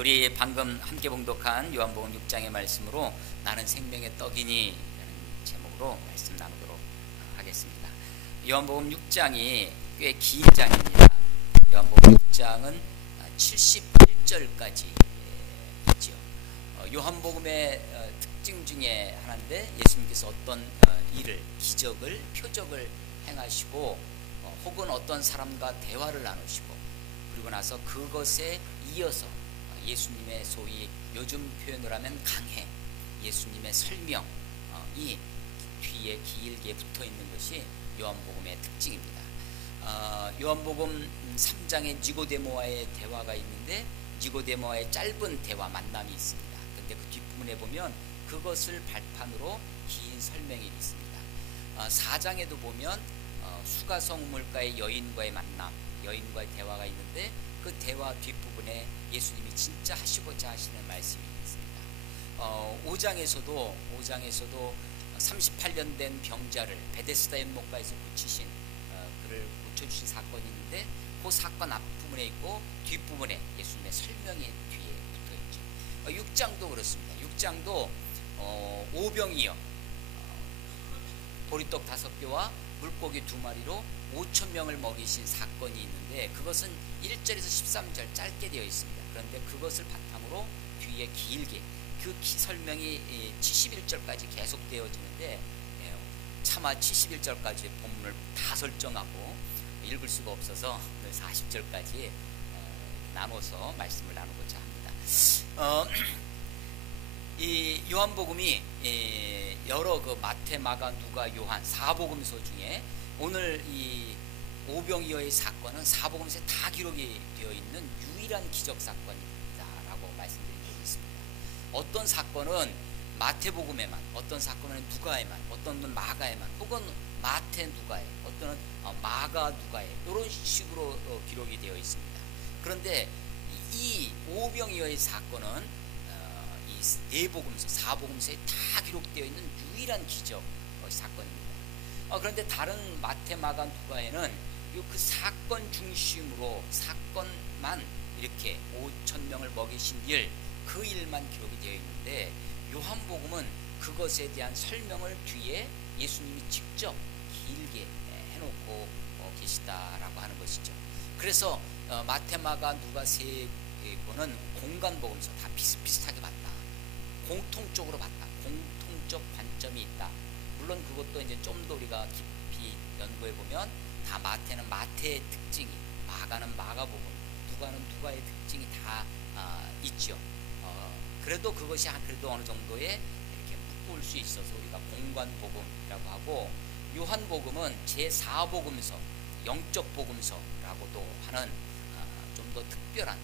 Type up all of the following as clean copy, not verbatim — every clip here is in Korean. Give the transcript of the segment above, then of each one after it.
우리 방금 함께 봉독한 요한복음 6장의 말씀으로 나는 생명의 떡이니 라는 제목으로 말씀 나누도록 하겠습니다. 요한복음 6장이 꽤 긴 장입니다. 요한복음 6장은 71절까지 있죠. 요한복음의 특징 중에 하나인데 예수님께서 어떤 일을, 기적을, 표적을 행하시고 혹은 어떤 사람과 대화를 나누시고 그리고 나서 그것에 이어서 예수님의 소위 요즘 표현을 하면 강해, 예수님의 설명이 뒤에 길게 붙어 있는 것이 요한복음의 특징입니다. 요한복음 3장에 니고데모와의 대화가 있는데 니고데모와의 짧은 대화 만남이 있습니다. 그런데 그 뒷부분에 보면 그것을 발판으로 긴 설명이 있습니다. 4장에도 보면 수가성 물가의 여인과의 만남, 여인과의 대화가 있는데 그 대화 뒷부분에 예수님이 진짜 하시고자 하시는 말씀이 있습니다. 5장에서도 38년 된 병자를 베데스다 연못가에서 고치신 그를 고쳐주신 사건이 있는데 그 사건 앞부분에 있고 뒷부분에 예수님의 설명이 뒤에 붙어있죠. 6장도 그렇습니다. 6장도 오병이어 보리떡 5개와 물고기 2마리로 5,000명을 먹이신 사건이 있는데 그것은 1절에서 13절 짧게 되어 있습니다. 그런데 그것을 바탕으로 뒤에 길게 그 설명이 71절까지 계속 되어지는데 차마 71절까지 본문을 다 설정하고 읽을 수가 없어서 40절까지 나눠서 말씀을 나누고자 합니다. 이 요한복음이 여러 그 마태, 마가, 누가, 요한 4복음서 중에 오늘 이 오병이어의 사건은 4복음서에 다 기록이 되어 있는 유일한 기적 사건이다라고 말씀드린 적이 있습니다. 어떤 사건은 마태복음에만, 어떤 사건은 누가에만, 어떤 건 마가에만, 혹은 마태 누가에, 어떤 마가 누가에 이런 식으로 기록이 되어 있습니다. 그런데 이 오병이어의 사건은 이 4복음서, 4복음서에 다 기록되어 있는 유일한 기적 사건입니다. 그런데 다른 마태, 마가, 누가에는 그 사건 중심으로 사건만 이렇게 5,000명을 먹이신 일, 그 일만 기록이 되어 있는데 요한복음은 그것에 대한 설명을 뒤에 예수님이 직접 길게 해놓고 계시다라고 하는 것이죠. 그래서 마태, 마가, 누가 3권은 공간복음서 다 비슷비슷하게 봤다. 공통적으로 봤다. 공통적 관점이 있다. 물론 그것도 이제 좀 더 우리가 깊이 연구해 보면 다 마태는 마태의 특징이, 마가는 마가복음, 누가는 누가의 특징이 다 있죠. 그래도 그것이 그래도 어느 정도의 이렇게 묶을 수 있어서 우리가 공관복음이라고 하고 요한복음은 제4복음서, 영적 복음서라고도 하는 좀 더 특별한,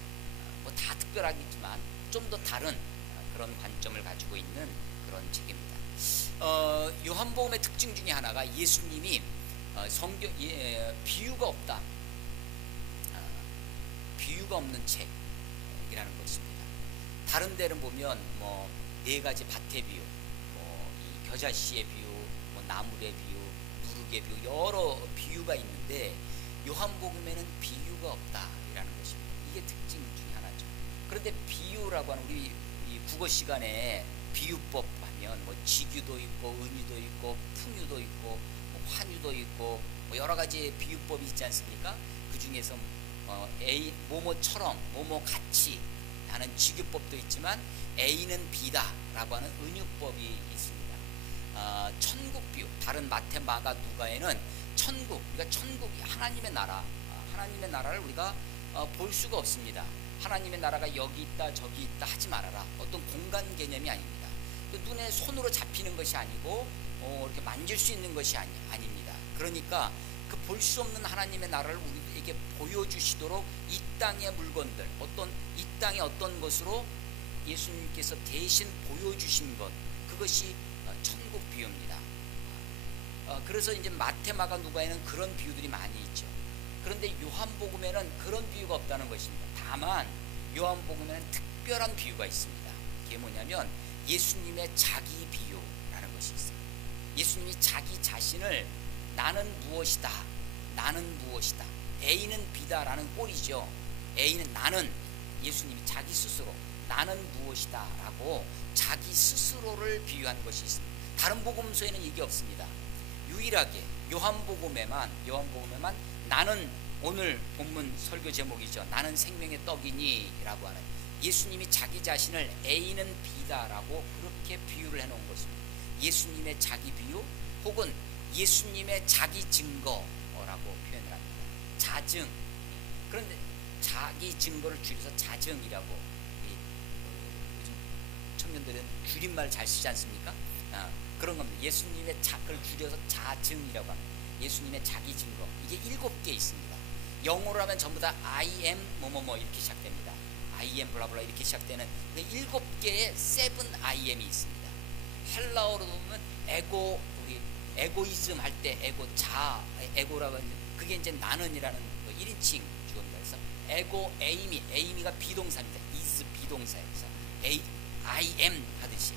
뭐 다 특별하겠지만 좀 더 다른 그런 관점을 가지고 있는 그런 책입니다. 요한복음의 특징 중에 하나가 예수님이 성경 비유가 없다, 비유가 없는 책이라는 것입니다. 다른 데는 보면 뭐 4가지 밭의 비유, 뭐 이 겨자씨의 비유, 뭐 나물의 비유, 누룩의 비유, 여러 비유가 있는데 요한복음에는 비유가 없다라는 것입니다. 이게 특징 중에 하나죠. 그런데 비유라고 하는 우리 이 국어 시간에 비유법 하면 뭐 지규도 있고 은유도 있고 풍유도 있고 뭐 환유도 있고 뭐 여러 가지 비유법이 있지 않습니까? 그 중에서 A 뭐뭐처럼 뭐뭐 같이 하는 지규법도 있지만 A는 B다라고 하는 은유법이 있습니다. 천국 비유, 다른 마태, 마가, 누가에는 천국, 그러니까 천국이 하나님의 나라, 하나님의 나라를 우리가 볼 수가 없습니다. 하나님의 나라가 여기 있다 저기 있다 하지 말아라. 어떤 공간 개념이 아닙니다. 눈에 손으로 잡히는 것이 아니고 이렇게 만질 수 있는 것이 아닙니다. 그러니까 그 볼 수 없는 하나님의 나라를 우리에게 보여주시도록 이 땅의 물건들, 이 땅의 어떤 것으로 예수님께서 대신 보여주신 것, 그것이 천국 비유입니다. 그래서 이제 마태, 마가, 누가에는 그런 비유들이 많이 있죠. 그런데 요한복음에는 그런 비유가 없다는 것입니다. 다만 요한복음에는 특별한 비유가 있습니다. 그게 뭐냐면 예수님의 자기 비유라는 것이 있어요. 예수님이 자기 자신을 나는 무엇이다, 나는 무엇이다, A는 B다라는 꼴이죠. A는 나는 예수님이 자기 스스로 나는 무엇이다 라고 자기 스스로를 비유한 것이 있습니다. 다른 복음서에는 이게 없습니다. 유일하게 요한복음에만 나는, 오늘 본문 설교 제목이죠. 나는 생명의 떡이니 라고 하는, 예수님이 자기 자신을 A는 B다 라고 그렇게 비유를 해놓은 것입니다. 예수님의 자기 비유 혹은 예수님의 자기 증거라고 표현을 합니다. 자증. 그런데 자기 증거를 줄여서 자증이라고, 요즘 청년들은 줄임말 잘 쓰지 않습니까? 그런 겁니다. 예수님의 자를 줄여서 자증이라고 합니다. 예수님의 자기 증거. 이게 7개 있습니다. 영어로 하면 전부 다 I am 뭐뭐뭐 이렇게 시작됩니다. I am 블라블라 이렇게 시작되는 7개의 7 I am이 있습니다. 헬라어로 보면 에고, 우리 에고이즘 할 때 에고, 에고라고 하는, 그게 이제 나는이라는 1인칭 주어입니다. 그래서 에고 에이미가 비동사입니다. is 비동사에서 I am 하듯이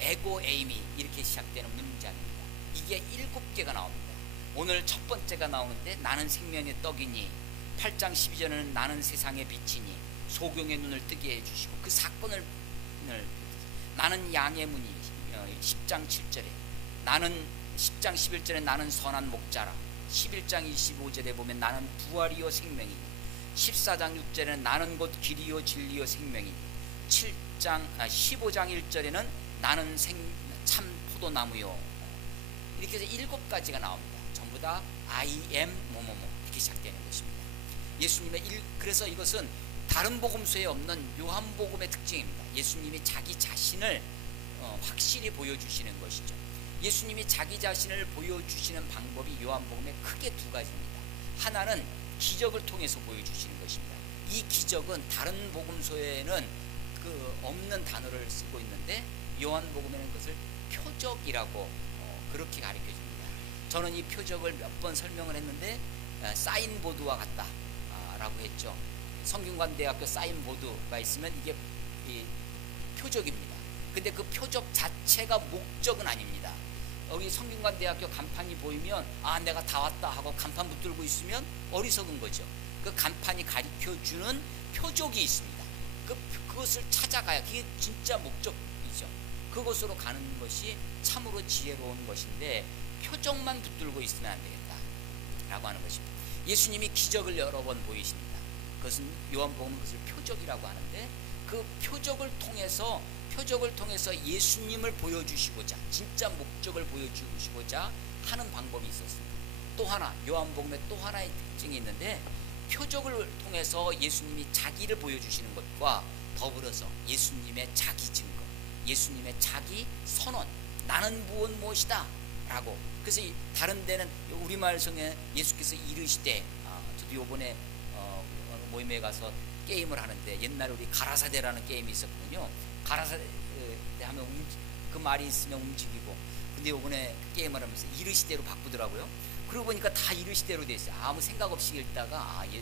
에고 에이미 이렇게 시작되는 문장입니다. 이게 7개가 나옵니다. 오늘 첫 번째가 나오는데 나는 생명의 떡이니, 8장 12절에는 나는 세상의 빛이니, 소경의 눈을 뜨게 해주시고, 그 사건을 나는 양의 문이, 10장 7절에 나는, 10장 11절에 나는 선한 목자라, 11장 25절에 보면 나는 부활이요 생명이니, 14장 6절에는 나는 곧 길이요 진리요 생명이니, 15장 1절에는 나는 참 포도나무요. 이렇게 해서 7가지가 나옵니다. 전부 다 I am 뭐뭐뭐 이렇게 시작되는 것입니다. 예수님의 그래서 이것은 다른 복음서에 없는 요한복음의 특징입니다. 예수님이 자기 자신을 확실히 보여주시는 것이죠. 예수님이 자기 자신을 보여주시는 방법이 요한복음에 크게 2가지입니다. 하나는 기적을 통해서 보여주시는 것입니다. 이 기적은 다른 복음서에는 그 없는 단어를 쓰고 있는데 요한복음에는 그것을 표적이라고 그렇게 가르쳐 줍니다. 저는 이 표적을 몇 번 설명을 했는데 사인보드와 같다 라고 했죠. 성균관대학교 사인보드가 있으면 이게 표적입니다. 근데 그 표적 자체가 목적은 아닙니다. 여기 성균관대학교 간판이 보이면 내가 다 왔다 하고 간판 붙들고 있으면 어리석은 거죠. 그 간판이 가르쳐주는 표적이 있습니다. 그것을 찾아가야, 그게 진짜 목적이죠. 그것으로 가는 것이 참으로 지혜로운 것인데 표적만 붙들고 있으면 안 되겠다 라고 하는 것입니다. 예수님이 기적을 여러 번 보이십니다. 그것은 요한복음은 그것을 표적이라고 하는데, 그 표적을 통해서 예수님을 보여주시고자, 진짜 목적을 보여주시고자 하는 방법이 있었습니다. 또 하나, 요한복음에 또 하나의 특징이 있는데, 표적을 통해서 예수님이 자기를 보여주시는 것과 더불어서 예수님의 자기 증거, 예수님의 자기 선언, 나는 무엇이다 라고. 그래서 다른 데는 우리말 성에 예수께서 이르시되, 저도 요번에 모임에 가서 게임을 하는데, 옛날에 우리 가라사대라는 게임이 있었거든요. 가라사대 하면 그 말이 있으면 움직이고, 근데 요번에 게임을 하면서 이르시대로 바꾸더라고요. 그러고 보니까 다 이르시대로 돼 있어요. 아무 생각 없이 읽다가 이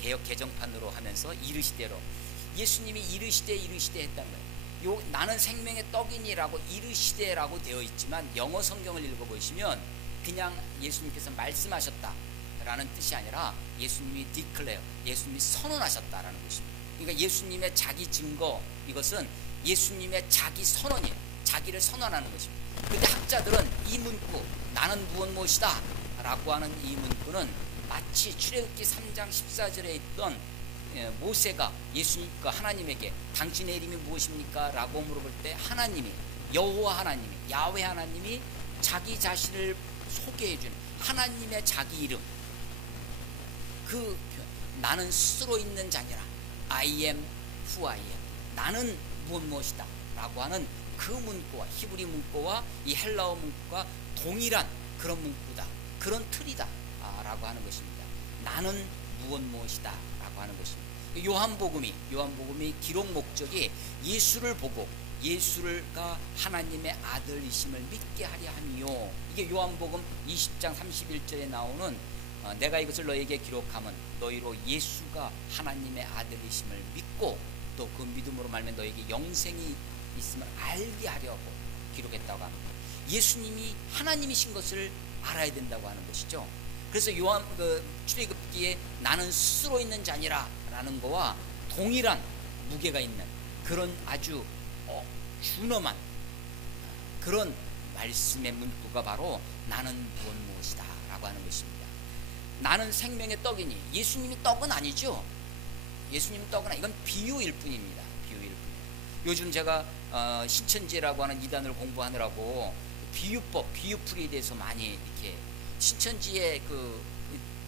개역 개정판으로 하면서 이르시대로, 예수님이 이르시되 했단 말이에요. 나는 생명의 떡이니라고 이르시되라고 되어 있지만 영어 성경을 읽어보시면 그냥 예수님께서 말씀하셨다라는 뜻이 아니라 예수님이 declare, 예수님이 선언하셨다라는 것입니다. 그러니까 예수님의 자기 증거, 이것은 예수님의 자기 선언이에요. 자기를 선언하는 것입니다. 그런데 학자들은 이 문구, 나는 무엇이다 라고 하는 이 문구는 마치 출애굽기 3장 14절에 있던 모세가 예수님과 하나님에게 당신의 이름이 무엇입니까? 라고 물어볼 때 하나님이, 여호와 하나님이, 야훼 하나님이 자기 자신을 소개해주는 하나님의 자기 이름, 그 나는 스스로 있는 자니라, I am who I am, 나는 무엇이다 라고 하는 그 문구와 히브리 문구와 이 헬라어 문구가 동일한 그런 문구다, 그런 틀이다 라고 하는 것입니다. 나는 무엇이다 라고 하는 것입니다. 요한복음이 기록 목적이 예수를 보고 예수가 하나님의 아들이심을 믿게 하려 함이요. 이게 요한복음 20장 31절에 나오는 내가 이것을 너에게 기록하면 너희로 예수가 하나님의 아들이심을 믿고 또 그 믿음으로 말면 너에게 영생이 있음을 알게 하려고 기록했다고 합니다. 예수님이 하나님이신 것을 알아야 된다고 하는 것이죠. 그래서 출애굽기에 나는 스스로 있는 자니라 라는 거와 동일한 무게가 있는 그런 아주 준엄한 그런 말씀의 문구가 바로 나는 무엇이다 라고 하는 것입니다. 나는 생명의 떡이니, 예수님이 떡은 아니죠. 예수님이 떡은 아니, 이건 비유일 뿐입니다. 비유일 뿐. 요즘 제가 신천지라고 하는 이단을 공부하느라고 비유법, 비유풀이에 대해서 많이 이렇게 신천지의 그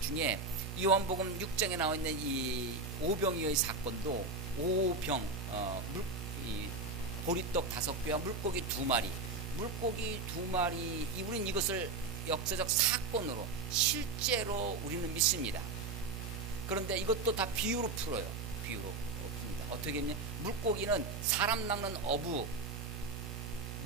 중에 요한복음 6장에 나와 있는 이 오병이어의 사건도 오병 보리떡 5개와 물고기 2마리, 물고기 2마리, 우리는 이것을 역사적 사건으로 실제로 우리는 믿습니다. 그런데 이것도 다 비유로 풀어요. 비유로 풉니다. 어떻게 했냐? 물고기는 사람 낚는 어부,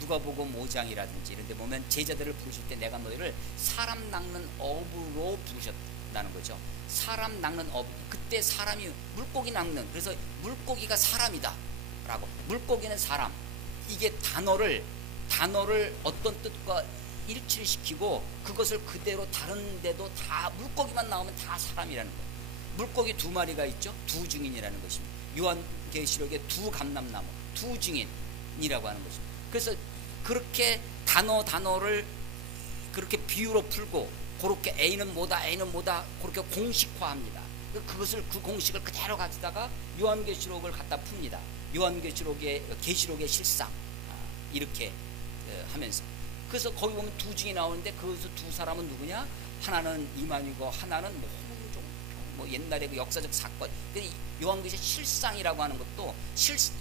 누가복음 5장이라든지 이런 데 보면 제자들을 부르실 때 내가 너희를 사람 낚는 어부로 부르셨다는 거죠. 사람 낚는 어부. 그때 사람이 물고기 낚는, 그래서 물고기가 사람이다 라고. 물고기는 사람. 이게 단어를 어떤 뜻과 일치를 시키고 그것을 그대로 다른 데도 다 물고기만 나오면 다 사람이라는 거예요. 물고기 2마리가 있죠. 2증인이라는 것입니다. 요한계시록의 2감람나무, 2증인이라고 하는 것입니다. 그래서 그렇게 단어를 그렇게 비유로 풀고 그렇게 A는 뭐다 그렇게 공식화합니다. 그것을 그 공식을 그대로 가져다가 요한계시록을 갖다 풉니다. 요한계시록의 계시록의 실상 이렇게 하면서, 그래서 거기 보면 2증이 나오는데 거기서 2사람은 누구냐? 하나는 이만이고 하나는 뭐 옛날에 그 역사적 사건, 요한계시 실상이라고 하는 것도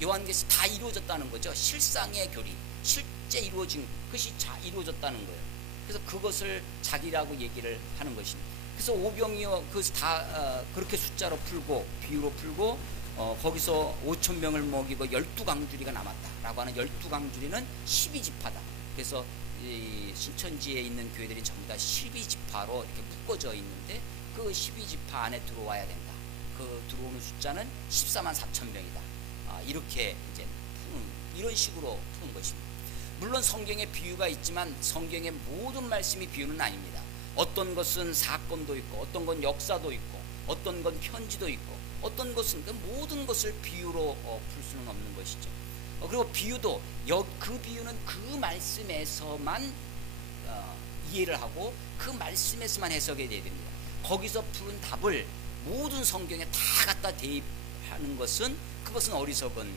요한계시 다 이루어졌다는 거죠. 실상의 교리, 실제 이루어진 것이 이루어졌다는 거예요. 그래서 그것을 자기라고 얘기를 하는 것입니다. 그래서 오병이어 그것을 다 그렇게 숫자로 풀고 비유로 풀고 거기서 5,000명을 먹이고 12강주리가 남았다라고 하는 12강주리는 12지파다. 그래서 이 신천지에 있는 교회들이 전부 다 12지파로 이렇게 묶어져 있는데 그 12지파 안에 들어와야 된다. 그 들어오는 숫자는 14만 4천 명이다. 이렇게 이제 이런 식으로 푸는 것입니다. 물론 성경에 비유가 있지만 성경의 모든 말씀이 비유는 아닙니다. 어떤 것은 사건도 있고, 어떤 건 역사도 있고, 어떤 건 편지도 있고, 어떤 것은 모든 것을 비유로 풀 수는 없는 것이죠. 그리고 비유도 그 비유는 그 말씀에서만 이해를 하고 그 말씀에서만 해석이 돼야 됩니다. 거기서 푸른 답을 모든 성경에 다 갖다 대입하는 것은 그것은 어리석은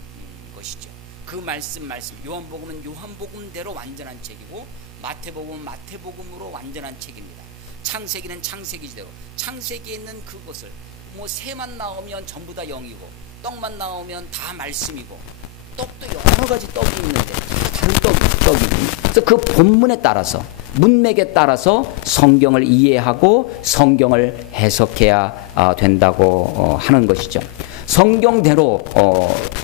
것이죠. 그 말씀 요한복음은 요한복음대로 완전한 책이고 마태복음은 마태복음으로 완전한 책입니다. 창세기는 창세기대로, 창세기에 있는 그것을 뭐 새만 나오면 전부 다 영이고 떡만 나오면 다 말씀이고, 떡도 여러 가지 떡이 있는데 다른 떡이고, 그래서 그 본문에 따라서 문맥에 따라서 성경을 이해하고 성경을 해석해야 된다고 하는 것이죠. 성경대로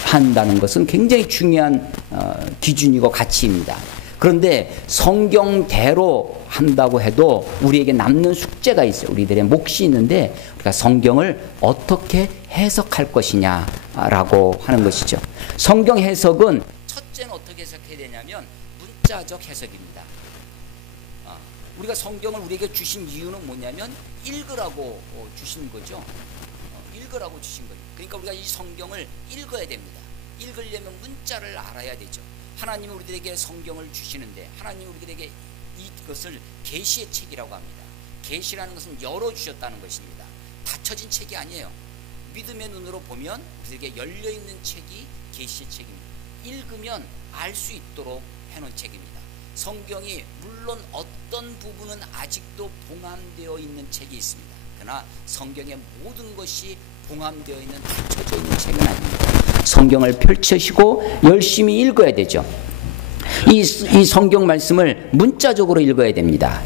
한다는 것은 굉장히 중요한 기준이고 가치입니다. 그런데 성경대로 한다고 해도 우리에게 남는 숙제가 있어요. 우리들의 몫이 있는데 우리가 성경을 어떻게 해석할 것이냐라고 하는 것이죠. 성경 해석은 첫째는 어떻게 해석해야 되냐면 문자적 해석입니다. 우리가 성경을 우리에게 주신 이유는 뭐냐면 읽으라고 주신 거죠. 읽으라고 주신 거예요. 그러니까 우리가 이 성경을 읽어야 됩니다. 읽으려면 문자를 알아야 되죠. 하나님이 우리들에게 성경을 주시는데 하나님이 우리들에게 이것을 계시의 책이라고 합니다. 계시라는 것은 열어주셨다는 것입니다. 닫혀진 책이 아니에요. 믿음의 눈으로 보면 우리에게 열려있는 책이 계시의 책입니다. 읽으면 알 수 있도록 해놓은 책입니다. 성경이 물론 어떤 부분은 아직도 봉함되어 있는 책이 있습니다. 그러나 성경의 모든 것이 봉함되어 있는, 닫혀져 있는 책은 아닙니다. 성경을 펼치시고 열심히 읽어야 되죠. 이 성경 말씀을 문자적으로 읽어야 됩니다.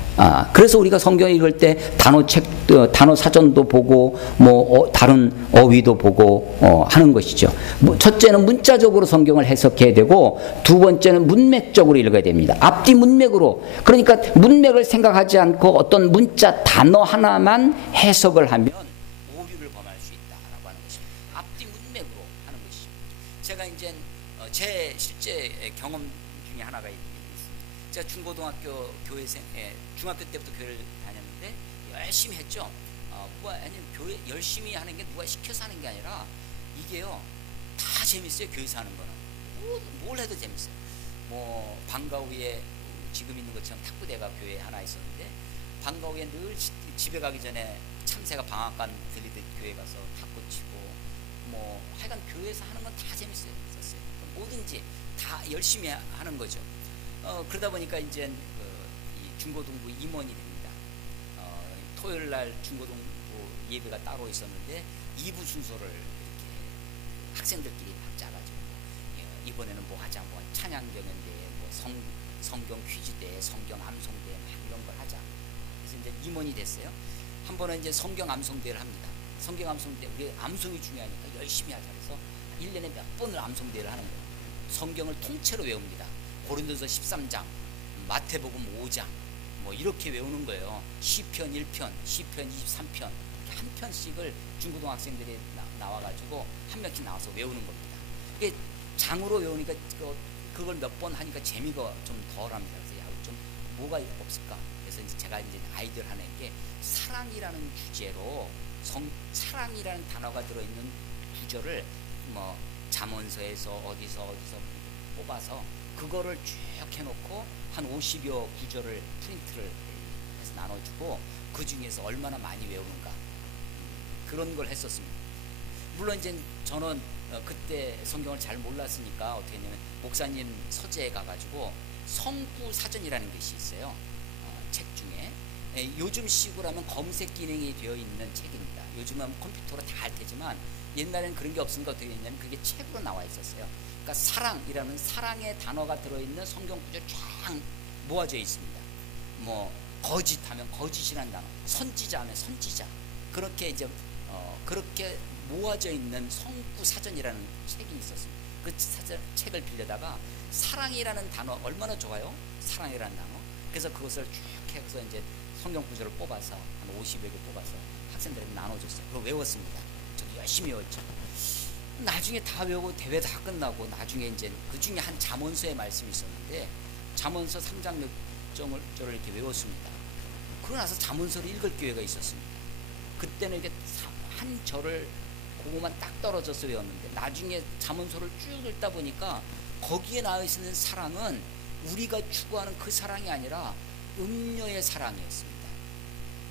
그래서 우리가 성경 읽을 때 단어 사전도 보고 다른 어휘도 보고 하는 것이죠. 첫째는 문자적으로 성경을 해석해야 되고, 두 번째는 문맥적으로 읽어야 됩니다. 앞뒤 문맥으로. 그러니까 문맥을 생각하지 않고 어떤 문자 단어 하나만 해석을 하면 오류를 범할 수 있다라고 하는 것입니다. 앞뒤 문맥으로 하는 것이죠. 제가 이제 제 실제 경험 중에 하나가 있습니다. 제가 중고등학교 중학교 때부터 교회를 다녔는데 열심히 했죠. 교회 열심히 하는 게 누가 시켜서 하는 게 아니라 이게요 다 재밌어요. 교회에서 하는 거는 뭘 해도 재밌어요. 뭐 방과 후에 지금 있는 것처럼 탁구대가 교회에 하나 있었는데 방과 후에 늘 집에 가기 전에 참새가 방앗간 들리듯 교회 가서 탁구 치고 뭐 하여간 교회에서 하는 건 다 재밌어요. 뭐든지 다 열심히 하는 거죠. 그러다 보니까 이제 이 중고등부 임원이 됩니다. 토요일 날 중고등부 예배가 따로 있었는데 2부 순서를 이렇게 학생들끼리 막 짜가지고 이번에는 뭐 하자, 뭐 찬양경연대, 뭐 성경 퀴즈대, 성경 암송대 막 이런 걸 하자. 그래서 이제 임원이 됐어요. 한 번은 이제 성경 암송대를 합니다. 성경 암송대, 우리 암송이 중요하니까 열심히 하자. 그래서 1년에 몇 번을 암송대를 하는 거예요. 성경을 통째로 외웁니다. 고린도서 13장, 마태복음 5장, 뭐 이렇게 외우는 거예요. 시편 1편, 시편 23편, 이렇게 한 편씩을 중고등학생들이 나와가지고 한 명씩 나와서 외우는 겁니다. 이게 장으로 외우니까 그걸 몇 번 하니까 재미가 좀 덜합니다. 그래서 야, 좀 뭐가 없을까? 그래서 이제 제가 이제 아이들 하는 게 사랑이라는 주제로 사랑이라는 단어가 들어있는 구절을 뭐 잠언서에서 어디서 뽑아서 그거를 쭉 해놓고 한 50여 구절을 프린트를 해서 나눠주고 그 중에서 얼마나 많이 외우는가 그런 걸 했었습니다. 물론 이제 저는 그때 성경을 잘 몰랐으니까 어떻게 했냐면 목사님 서재에 가가지고 성구 사전이라는 것이 있어요. 책 중에 요즘 시구라면 검색 기능이 되어 있는 책입니다. 요즘은 컴퓨터로 다 할 테지만 옛날에는 그런 게 없으니까 어떻게 했냐면 그게 책으로 나와 있었어요. 그러니까 사랑이라는 사랑의 단어가 들어있는 성경 구절이 쫙 모아져 있습니다. 뭐 거짓하면 거짓이라는 단어, 선지자 하면 선지자, 그렇게 이제 그렇게 모아져 있는 성구 사전이라는 책이 있었습니다. 그 책을 빌려다가 사랑이라는 단어 얼마나 좋아요? 사랑이라는 단어. 그래서 그것을 쭉 해서 이제 성경 구절을 뽑아서 한 50여 개 뽑아서 학생들에게 나눠줬어요. 그걸 외웠습니다. 저도 열심히 외웠죠. 나중에 다 외우고 대회 다 끝나고 나중에 이제 그 중에 한 잠언서의 말씀이 있었는데 잠언서 3장 몇 절을 이렇게 외웠습니다. 그러고 나서 잠언서를 읽을 기회가 있었습니다. 그때는 이렇게 한 절을 그거만 딱 떨어져서 외웠는데 나중에 잠언서를 쭉 읽다 보니까 거기에 나와 있는 사랑은 우리가 추구하는 그 사랑이 아니라 음녀의 사랑이었습니다.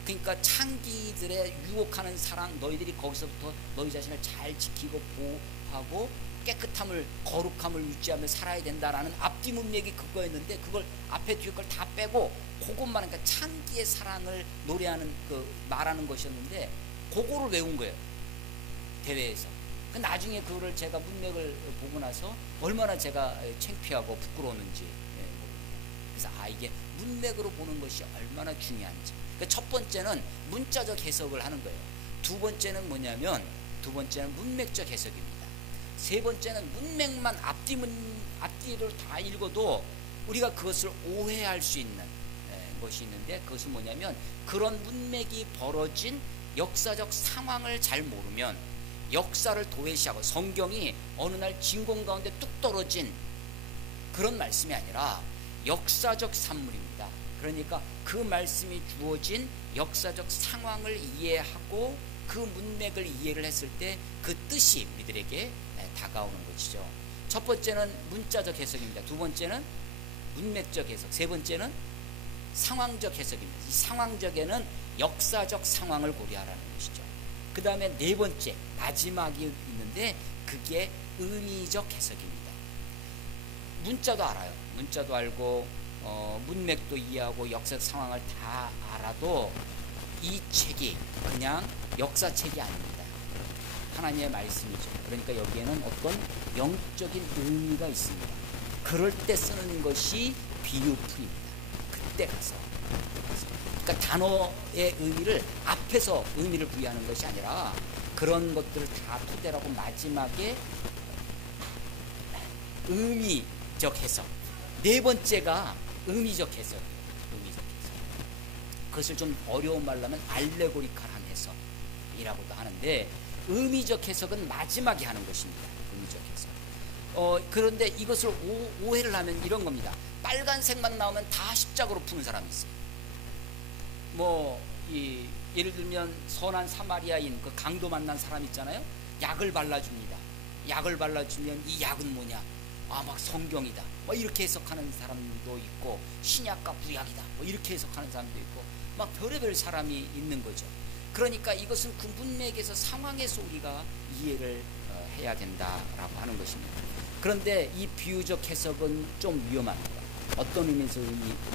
그러니까 창기들의 유혹하는 사랑, 너희들이 거기서부터 너희 자신을 잘 지키고 보호하고 깨끗함을, 거룩함을 유지하며 살아야 된다라는 앞뒤 문맥이 그거였는데 그걸 앞에 뒤에 걸 다 빼고 그것만, 그러니까 창기의 사랑을 노래하는 말하는 것이었는데 그거를 외운 거예요, 대회에서. 나중에 그거를 제가 문맥을 보고 나서 얼마나 제가 창피하고 부끄러웠는지. 그래서 이게 문맥으로 보는 것이 얼마나 중요한지. 그러니까 첫 번째는 문자적 해석을 하는 거예요. 두 번째는 뭐냐면, 두 번째는 문맥적 해석입니다. 세 번째는 문맥만 앞뒤를 다 읽어도 우리가 그것을 오해할 수 있는 것이 있는데, 그것은 뭐냐면 그런 문맥이 벌어진 역사적 상황을 잘 모르면 역사를 도외시하고, 성경이 어느 날 진공 가운데 뚝 떨어진 그런 말씀이 아니라 역사적 산물입니다. 그러니까 그 말씀이 주어진 역사적 상황을 이해하고 그 문맥을 이해를 했을 때 그 뜻이 우리들에게 다가오는 것이죠. 첫 번째는 문자적 해석입니다. 두 번째는 문맥적 해석, 세 번째는 상황적 해석입니다. 이 상황적에는 역사적 상황을 고려하라는 것이죠. 그 다음에 네 번째, 마지막이 있는데 그게 의미적 해석입니다. 문자도 알아요. 문자도 알고 문맥도 이해하고 역사적 상황을 다 알아도 이 책이 그냥 역사책이 아닙니다. 하나님의 말씀이죠. 그러니까 여기에는 어떤 영적인 의미가 있습니다. 그럴 때 쓰는 것이 비유풀입니다. 그때 가서. 그러니까 단어의 의미를 앞에서 의미를 부여하는 것이 아니라 그런 것들을 다 토대로 하고 마지막에 의미적 해석. 네 번째가 의미적 해석. 의미적 해석. 그것을 좀 어려운 말로 하면 알레고리칼한 해석이라고도 하는데, 의미적 해석은 마지막에 하는 것입니다. 의미적 해석. 그런데 이것을 오해를 하면 이런 겁니다. 빨간색만 나오면 다 십자가로 푸는 사람이 있어요. 예를 들면 선한 사마리아인, 그 강도 만난 사람 있잖아요. 약을 발라줍니다. 약을 발라주면 이 약은 뭐냐? 아, 막 성경이다. 뭐 이렇게 해석하는 사람도 있고, 신약과 구약이다. 뭐 이렇게 해석하는 사람도 있고, 막 별의별 사람이 있는 거죠. 그러니까 이것은 그 문맥에서 상황에서 우리가 이해를 해야 된다라고 하는 것입니다. 그런데 이 비유적 해석은 좀 위험합니다. 어떤 의미에서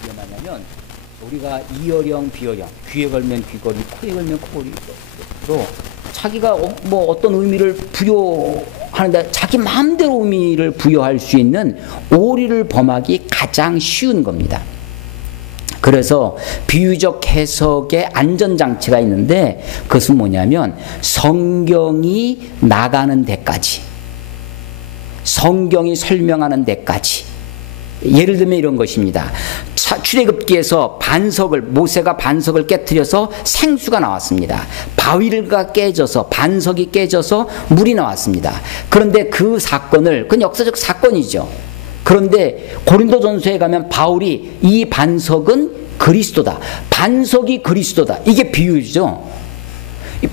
위험하냐면, 우리가 이어령 비어령, 귀에 걸면 귀걸이, 코에 걸면 코걸이로 자기가 뭐 어떤 의미를 부여하는데 자기 마음대로 의미를 부여할 수 있는 오리를 범하기 가장 쉬운 겁니다. 그래서 비유적 해석의 안전장치가 있는데, 그것은 뭐냐면 성경이 나가는 데까지, 성경이 설명하는 데까지. 예를 들면 이런 것입니다. 출애굽기에서 모세가 반석을 깨뜨려서 생수가 나왔습니다. 바위가 깨져서, 반석이 깨져서 물이 나왔습니다. 그런데 그 사건을, 그건 역사적 사건이죠. 그런데 고린도전서에 가면 바울이 이 반석은 그리스도다, 반석이 그리스도다, 이게 비유죠.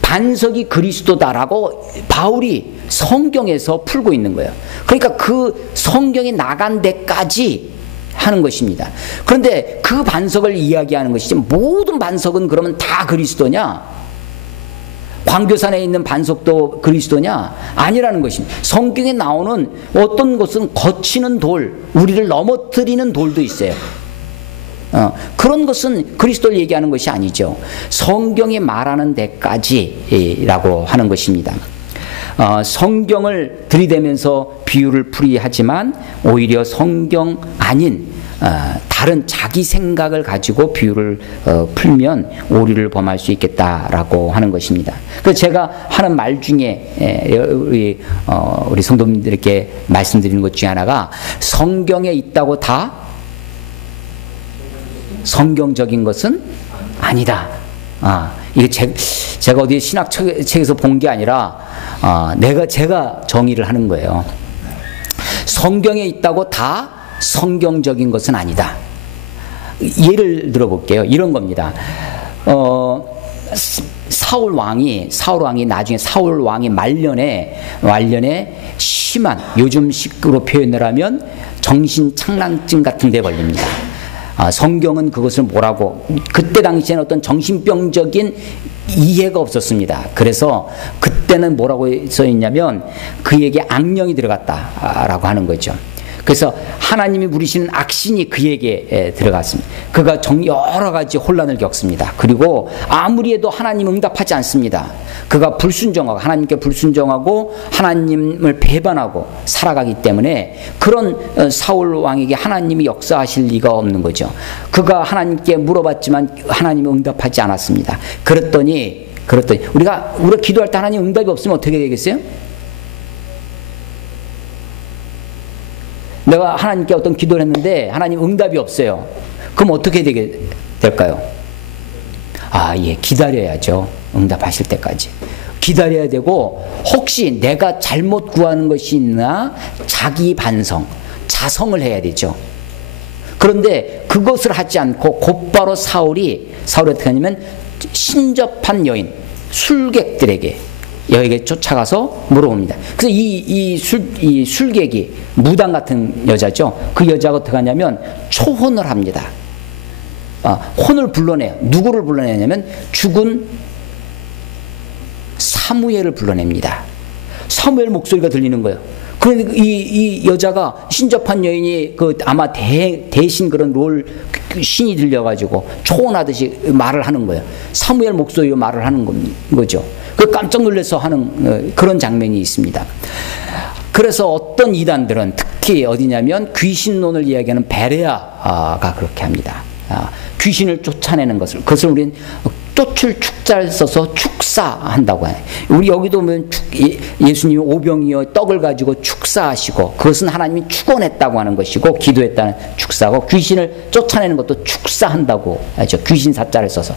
반석이 그리스도다라고 바울이 성경에서 풀고 있는 거예요. 그러니까 그 성경이 나간 데까지 하는 것입니다. 그런데 그 반석을 이야기하는 것이지, 모든 반석은 그러면 다 그리스도냐? 광교산에 있는 반석도 그리스도냐? 아니라는 것입니다. 성경에 나오는 어떤 것은 거치는 돌, 우리를 넘어뜨리는 돌도 있어요. 그런 것은 그리스도를 얘기하는 것이 아니죠. 성경이 말하는 데까지라고 하는 것입니다. 성경을 들이대면서 비유를 풀이하지만 오히려 성경 아닌 다른 자기 생각을 가지고 비유를 풀면 오류를 범할 수 있겠다라고 하는 것입니다. 그래서 제가 하는 말 중에 우리 성도님들에게 말씀드리는 것 중에 하나가, 성경에 있다고 다 성경적인 것은 아니다. 이게 제가 어디 신학책에서 본 게 아니라 제가 정의를 하는 거예요. 성경에 있다고 다 성경적인 것은 아니다. 예를 들어볼게요. 이런 겁니다. 사울 왕이 나중에 사울 왕이 말년에 심한, 요즘식으로 표현을 하면 정신착란증 같은 데 걸립니다. 성경은 그것을 뭐라고, 그때 당시에는 어떤 정신병적인 이해가 없었습니다. 그래서 그때는 뭐라고 써있냐면 그에게 악령이 들어갔다라고 하는 거죠. 그래서 하나님이 부리시는 악신이 그에게 들어갔습니다. 그가 여러 가지 혼란을 겪습니다. 그리고 아무리 해도 하나님 응답하지 않습니다. 그가 하나님께 불순종하고 하나님을 배반하고 살아가기 때문에 그런 사울 왕에게 하나님이 역사하실 리가 없는 거죠. 그가 하나님께 물어봤지만 하나님이 응답하지 않았습니다. 그랬더니 우리가 기도할 때 하나님 응답이 없으면 어떻게 되겠어요? 내가 하나님께 어떤 기도를 했는데 하나님 응답이 없어요. 그럼 어떻게 될까요? 기다려야죠. 응답하실 때까지 기다려야 되고, 혹시 내가 잘못 구하는 것이 있나 자기 반성, 자성을 해야 되죠. 그런데 그것을 하지 않고 곧바로 사울이 어떻게 하냐면 신접한 여인, 술객들에게 쫓아가서 물어봅니다. 그래서 이 술객이 무당 같은 여자죠. 그 여자가 어떻게 하냐면 초혼을 합니다. 혼을 불러내요. 누구를 불러내냐면 죽은 사무엘을 불러냅니다. 사무엘 목소리가 들리는 거예요. 그런데 이 여자가, 신접한 여인이 아마 대신 그런 신이 들려가지고 초혼하듯이 말을 하는 거예요. 사무엘 목소리로 말을 하는 거죠. 그 깜짝 놀라서 하는 그런 장면이 있습니다. 그래서 어떤 이단들은 특히 어디냐면 귀신론을 이야기하는 베레아가 그렇게 합니다. 귀신을 쫓아내는 그것을 우리는 쫓을 축자를 써서 축사한다고 해요. 우리 여기도 보면 예수님이 오병이어 떡을 가지고 축사하시고, 그것은 하나님이 축원했다고 하는 것이고 기도했다는 축사고, 귀신을 쫓아내는 것도 축사한다고 하죠. 귀신 사자를 써서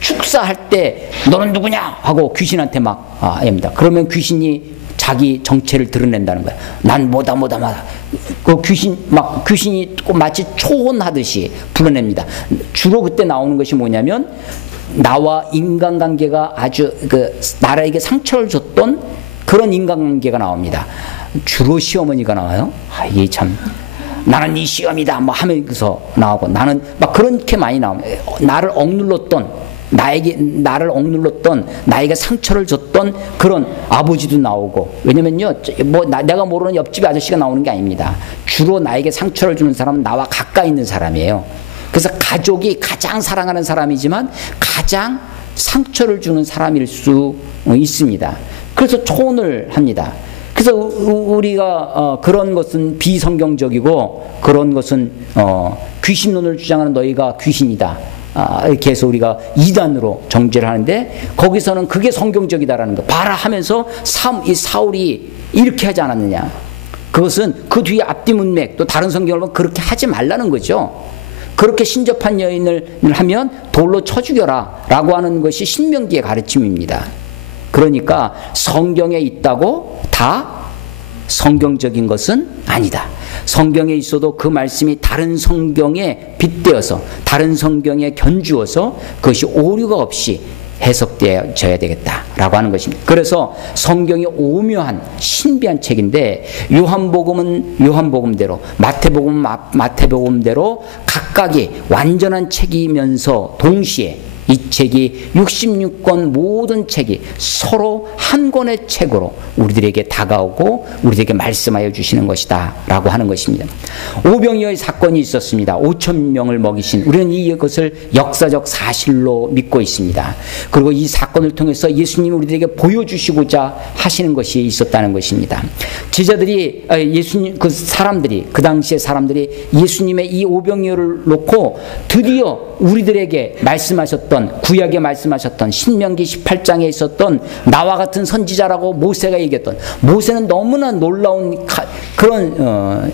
축사할 때 너는 누구냐 하고 귀신한테 막 합니다. 그러면 귀신이 자기 정체를 드러낸다는 거야. 난 뭐다. 그 귀신이 마치 초혼하듯이 불러냅니다. 주로 그때 나오는 것이 뭐냐면, 나와 인간관계가 아주 나라에게 상처를 줬던 그런 인간관계가 나옵니다. 주로 시어머니가 나와요. 이게 참, 나는 네 시험이다 뭐 하면서 나오고, 나는 막 그렇게 많이 나옵니다. 나를 억눌렀던, 나에게 상처를 줬던 그런 아버지도 나오고. 왜냐면요, 내가 모르는 옆집 아저씨가 나오는 게 아닙니다. 주로 나에게 상처를 주는 사람은 나와 가까이 있는 사람이에요. 그래서 가족이 가장 사랑하는 사람이지만 가장 상처를 주는 사람일 수 있습니다. 그래서 초혼을 합니다. 그래서 우리가 그런 것은 비성경적이고, 그런 것은 귀신론을 주장하는 너희가 귀신이다, 이렇게 해서 우리가 이단으로 정죄를 하는데, 거기서는 그게 성경적이다라는 거 봐라 하면서 이 사울이 이렇게 하지 않았느냐. 그것은 그 뒤에 앞뒤 문맥, 또 다른 성경을 보면 그렇게 하지 말라는 거죠. 그렇게 신접한 여인을 하면 돌로 쳐 죽여라 라고 하는 것이 신명기의 가르침입니다. 그러니까 성경에 있다고 다 성경적인 것은 아니다. 성경에 있어도 그 말씀이 다른 성경에 빗대어서, 다른 성경에 견주어서 그것이 오류가 없이 해석되어져야 되겠다라고 하는 것입니다. 그래서 성경이 오묘한 신비한 책인데, 요한복음은 요한복음대로, 마태복음은 마태복음대로 각각이 완전한 책이면서 동시에 이 책이 66권 모든 책이 서로 한 권의 책으로 우리들에게 다가오고 우리들에게 말씀하여 주시는 것이다 라고 하는 것입니다. 오병이어의 사건이 있었습니다. 5,000명을 먹이신, 우리는 이것을 역사적 사실로 믿고 있습니다. 그리고 이 사건을 통해서 예수님이 우리들에게 보여주시고자 하시는 것이 있었다는 것입니다. 제자들이, 그 당시의 사람들이 예수님의 이 오병이어를 놓고 드디어 우리들에게 말씀하셨던, 구약에 말씀하셨던 신명기 18장에 있었던 나와 같은 선지자라고 모세가 얘기했던, 모세는 너무나 놀라운 그런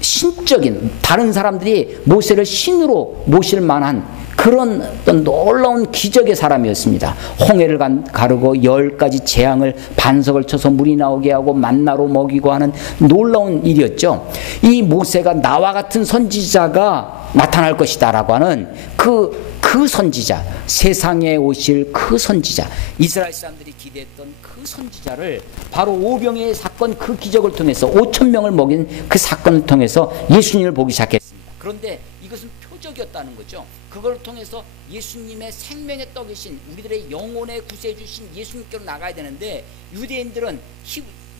신적인, 다른 사람들이 모세를 신으로 모실 만한 그런 어떤 놀라운 기적의 사람이었습니다. 홍해를 가르고 10가지 재앙을, 반석을 쳐서 물이 나오게 하고 만나로 먹이고 하는 놀라운 일이었죠. 이 모세가 나와 같은 선지자가 나타날 것이다 라고 하는 그 선지자, 세상에 오실 그 선지자, 이스라엘 사람들이 기대했던 그 선지자를 바로 오병이어의 사건, 그 기적을 통해서 5,000명을 먹인 그 사건을 통해서 예수님을 보기 시작했습니다. 그런데 이것은 표적이었다는 거죠. 그걸 통해서 예수님의 생명의 떡이신, 우리들의 영혼의 구세해 주신 예수님께로 나가야 되는데, 유대인들은,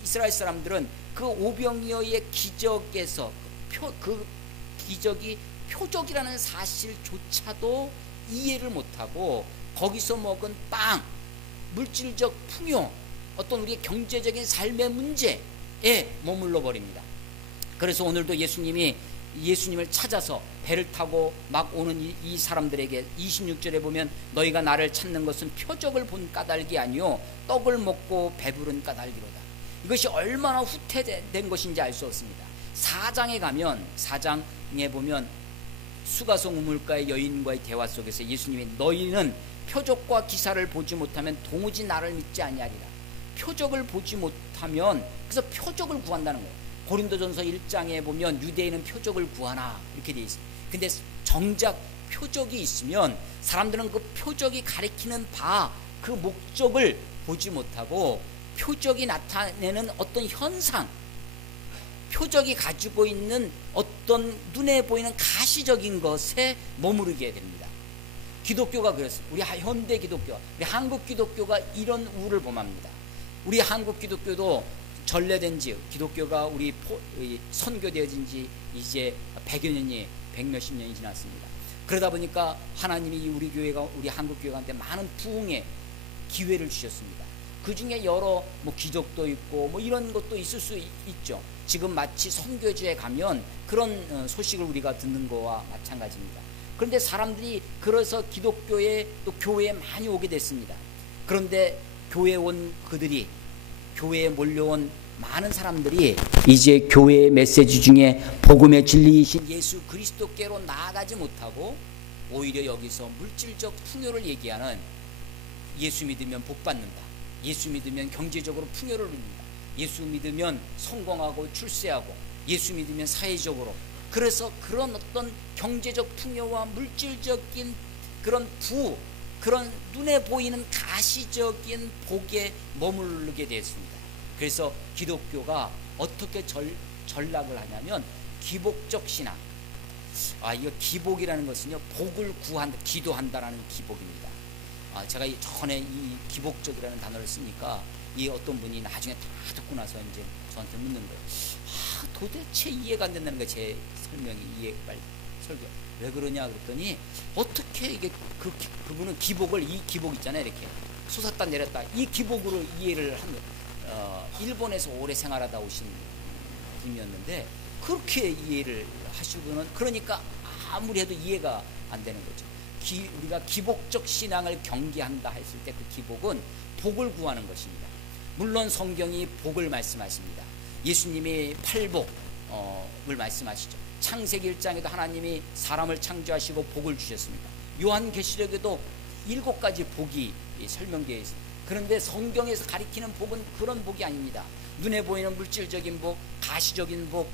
이스라엘 사람들은 그 오병이어의 기적에서 그 기적이 표적이라는 사실조차도 이해를 못하고 거기서 먹은 빵, 물질적 풍요, 어떤 우리의 경제적인 삶의 문제에 머물러 버립니다. 그래서 오늘도 예수님을 찾아서 배를 타고 막 오는 이 사람들에게 26절에 보면, 너희가 나를 찾는 것은 표적을 본 까닭이 아니요 떡을 먹고 배부른 까닭이로다. 이것이 얼마나 후퇴된 것인지 알 수 없습니다. 4장에 가면, 4장에 보면 수가성 우물가의 여인과의 대화 속에서 예수님이, 너희는 표적과 기사를 보지 못하면 도무지 나를 믿지 아니하리라. 표적을 보지 못하면, 그래서 표적을 구한다는 거예요. 고린도전서 1장에 보면 유대인은 표적을 구하나 이렇게 되어 있습니다. 근데 정작 표적이 있으면 사람들은 그 표적이 가리키는 바, 그 목적을 보지 못하고 표적이 나타내는 어떤 현상, 표적이 가지고 있는 어떤 눈에 보이는 가시적인 것에 머무르게 됩니다. 기독교가 그렇습니다. 우리 현대 기독교, 우리 한국 기독교가 이런 우를 범합니다. 우리 한국 기독교도 전래된 지, 기독교가 우리 선교되어진 지 이제 100여 년이, 100몇십 년이 지났습니다. 그러다 보니까 하나님이 우리 한국 교회한테 많은 부흥의 기회를 주셨습니다. 그 중에 여러 기적도 있고 이런 것도 있을 수 있죠. 지금 마치 선교지에 가면 그런 소식을 우리가 듣는 거와 마찬가지입니다. 그런데 사람들이 그래서 기독교에, 또 교회에 많이 오게 됐습니다. 그런데 교회에 온 그들이, 교회에 몰려온 많은 사람들이 이제 교회의 메시지 중에 복음의 진리이신 예수 그리스도께로 나아가지 못하고 오히려 여기서 물질적 풍요를 얘기하는, 예수 믿으면 복 받는다, 예수 믿으면 경제적으로 풍요를 누린다, 예수 믿으면 성공하고 출세하고, 예수 믿으면 사회적으로, 그래서 그런 어떤 경제적 풍요와 물질적인 그런 그런 눈에 보이는 가시적인 복에 머무르게 됐습니다. 그래서 기독교가 어떻게 전락을 하냐면 기복적 신앙. 이거 기복이라는 것은요, 복을 구한다, 기도한다라는 기복입니다. 제가 전에 이 기복적이라는 단어를 쓰니까 이 어떤 분이 나중에 다 듣고 나서 이제 저한테 묻는 거예요. 도대체 이해가 안 된다는 거예요. 제 설명이 설교. 왜 그러냐 그랬더니 어떻게 이게 그분은 기복을, 이 기복 있잖아요, 이렇게 솟았다 내렸다, 이 기복으로 이해를 한 일본에서 오래 생활하다 오신 분이었는데 그렇게 이해를 하시고는, 그러니까 아무리 해도 이해가 안 되는 거죠. 우리가 기복적 신앙을 경계한다 했을 때 그 기복은 복을 구하는 것입니다. 물론 성경이 복을 말씀하십니다. 예수님이 팔복을 말씀하시죠. 창세기 1장에도 하나님이 사람을 창조하시고 복을 주셨습니다. 요한계시록에도 7가지 복이 설명되어 있습니다. 그런데 성경에서 가리키는 복은 그런 복이 아닙니다. 눈에 보이는 물질적인 복, 가시적인 복,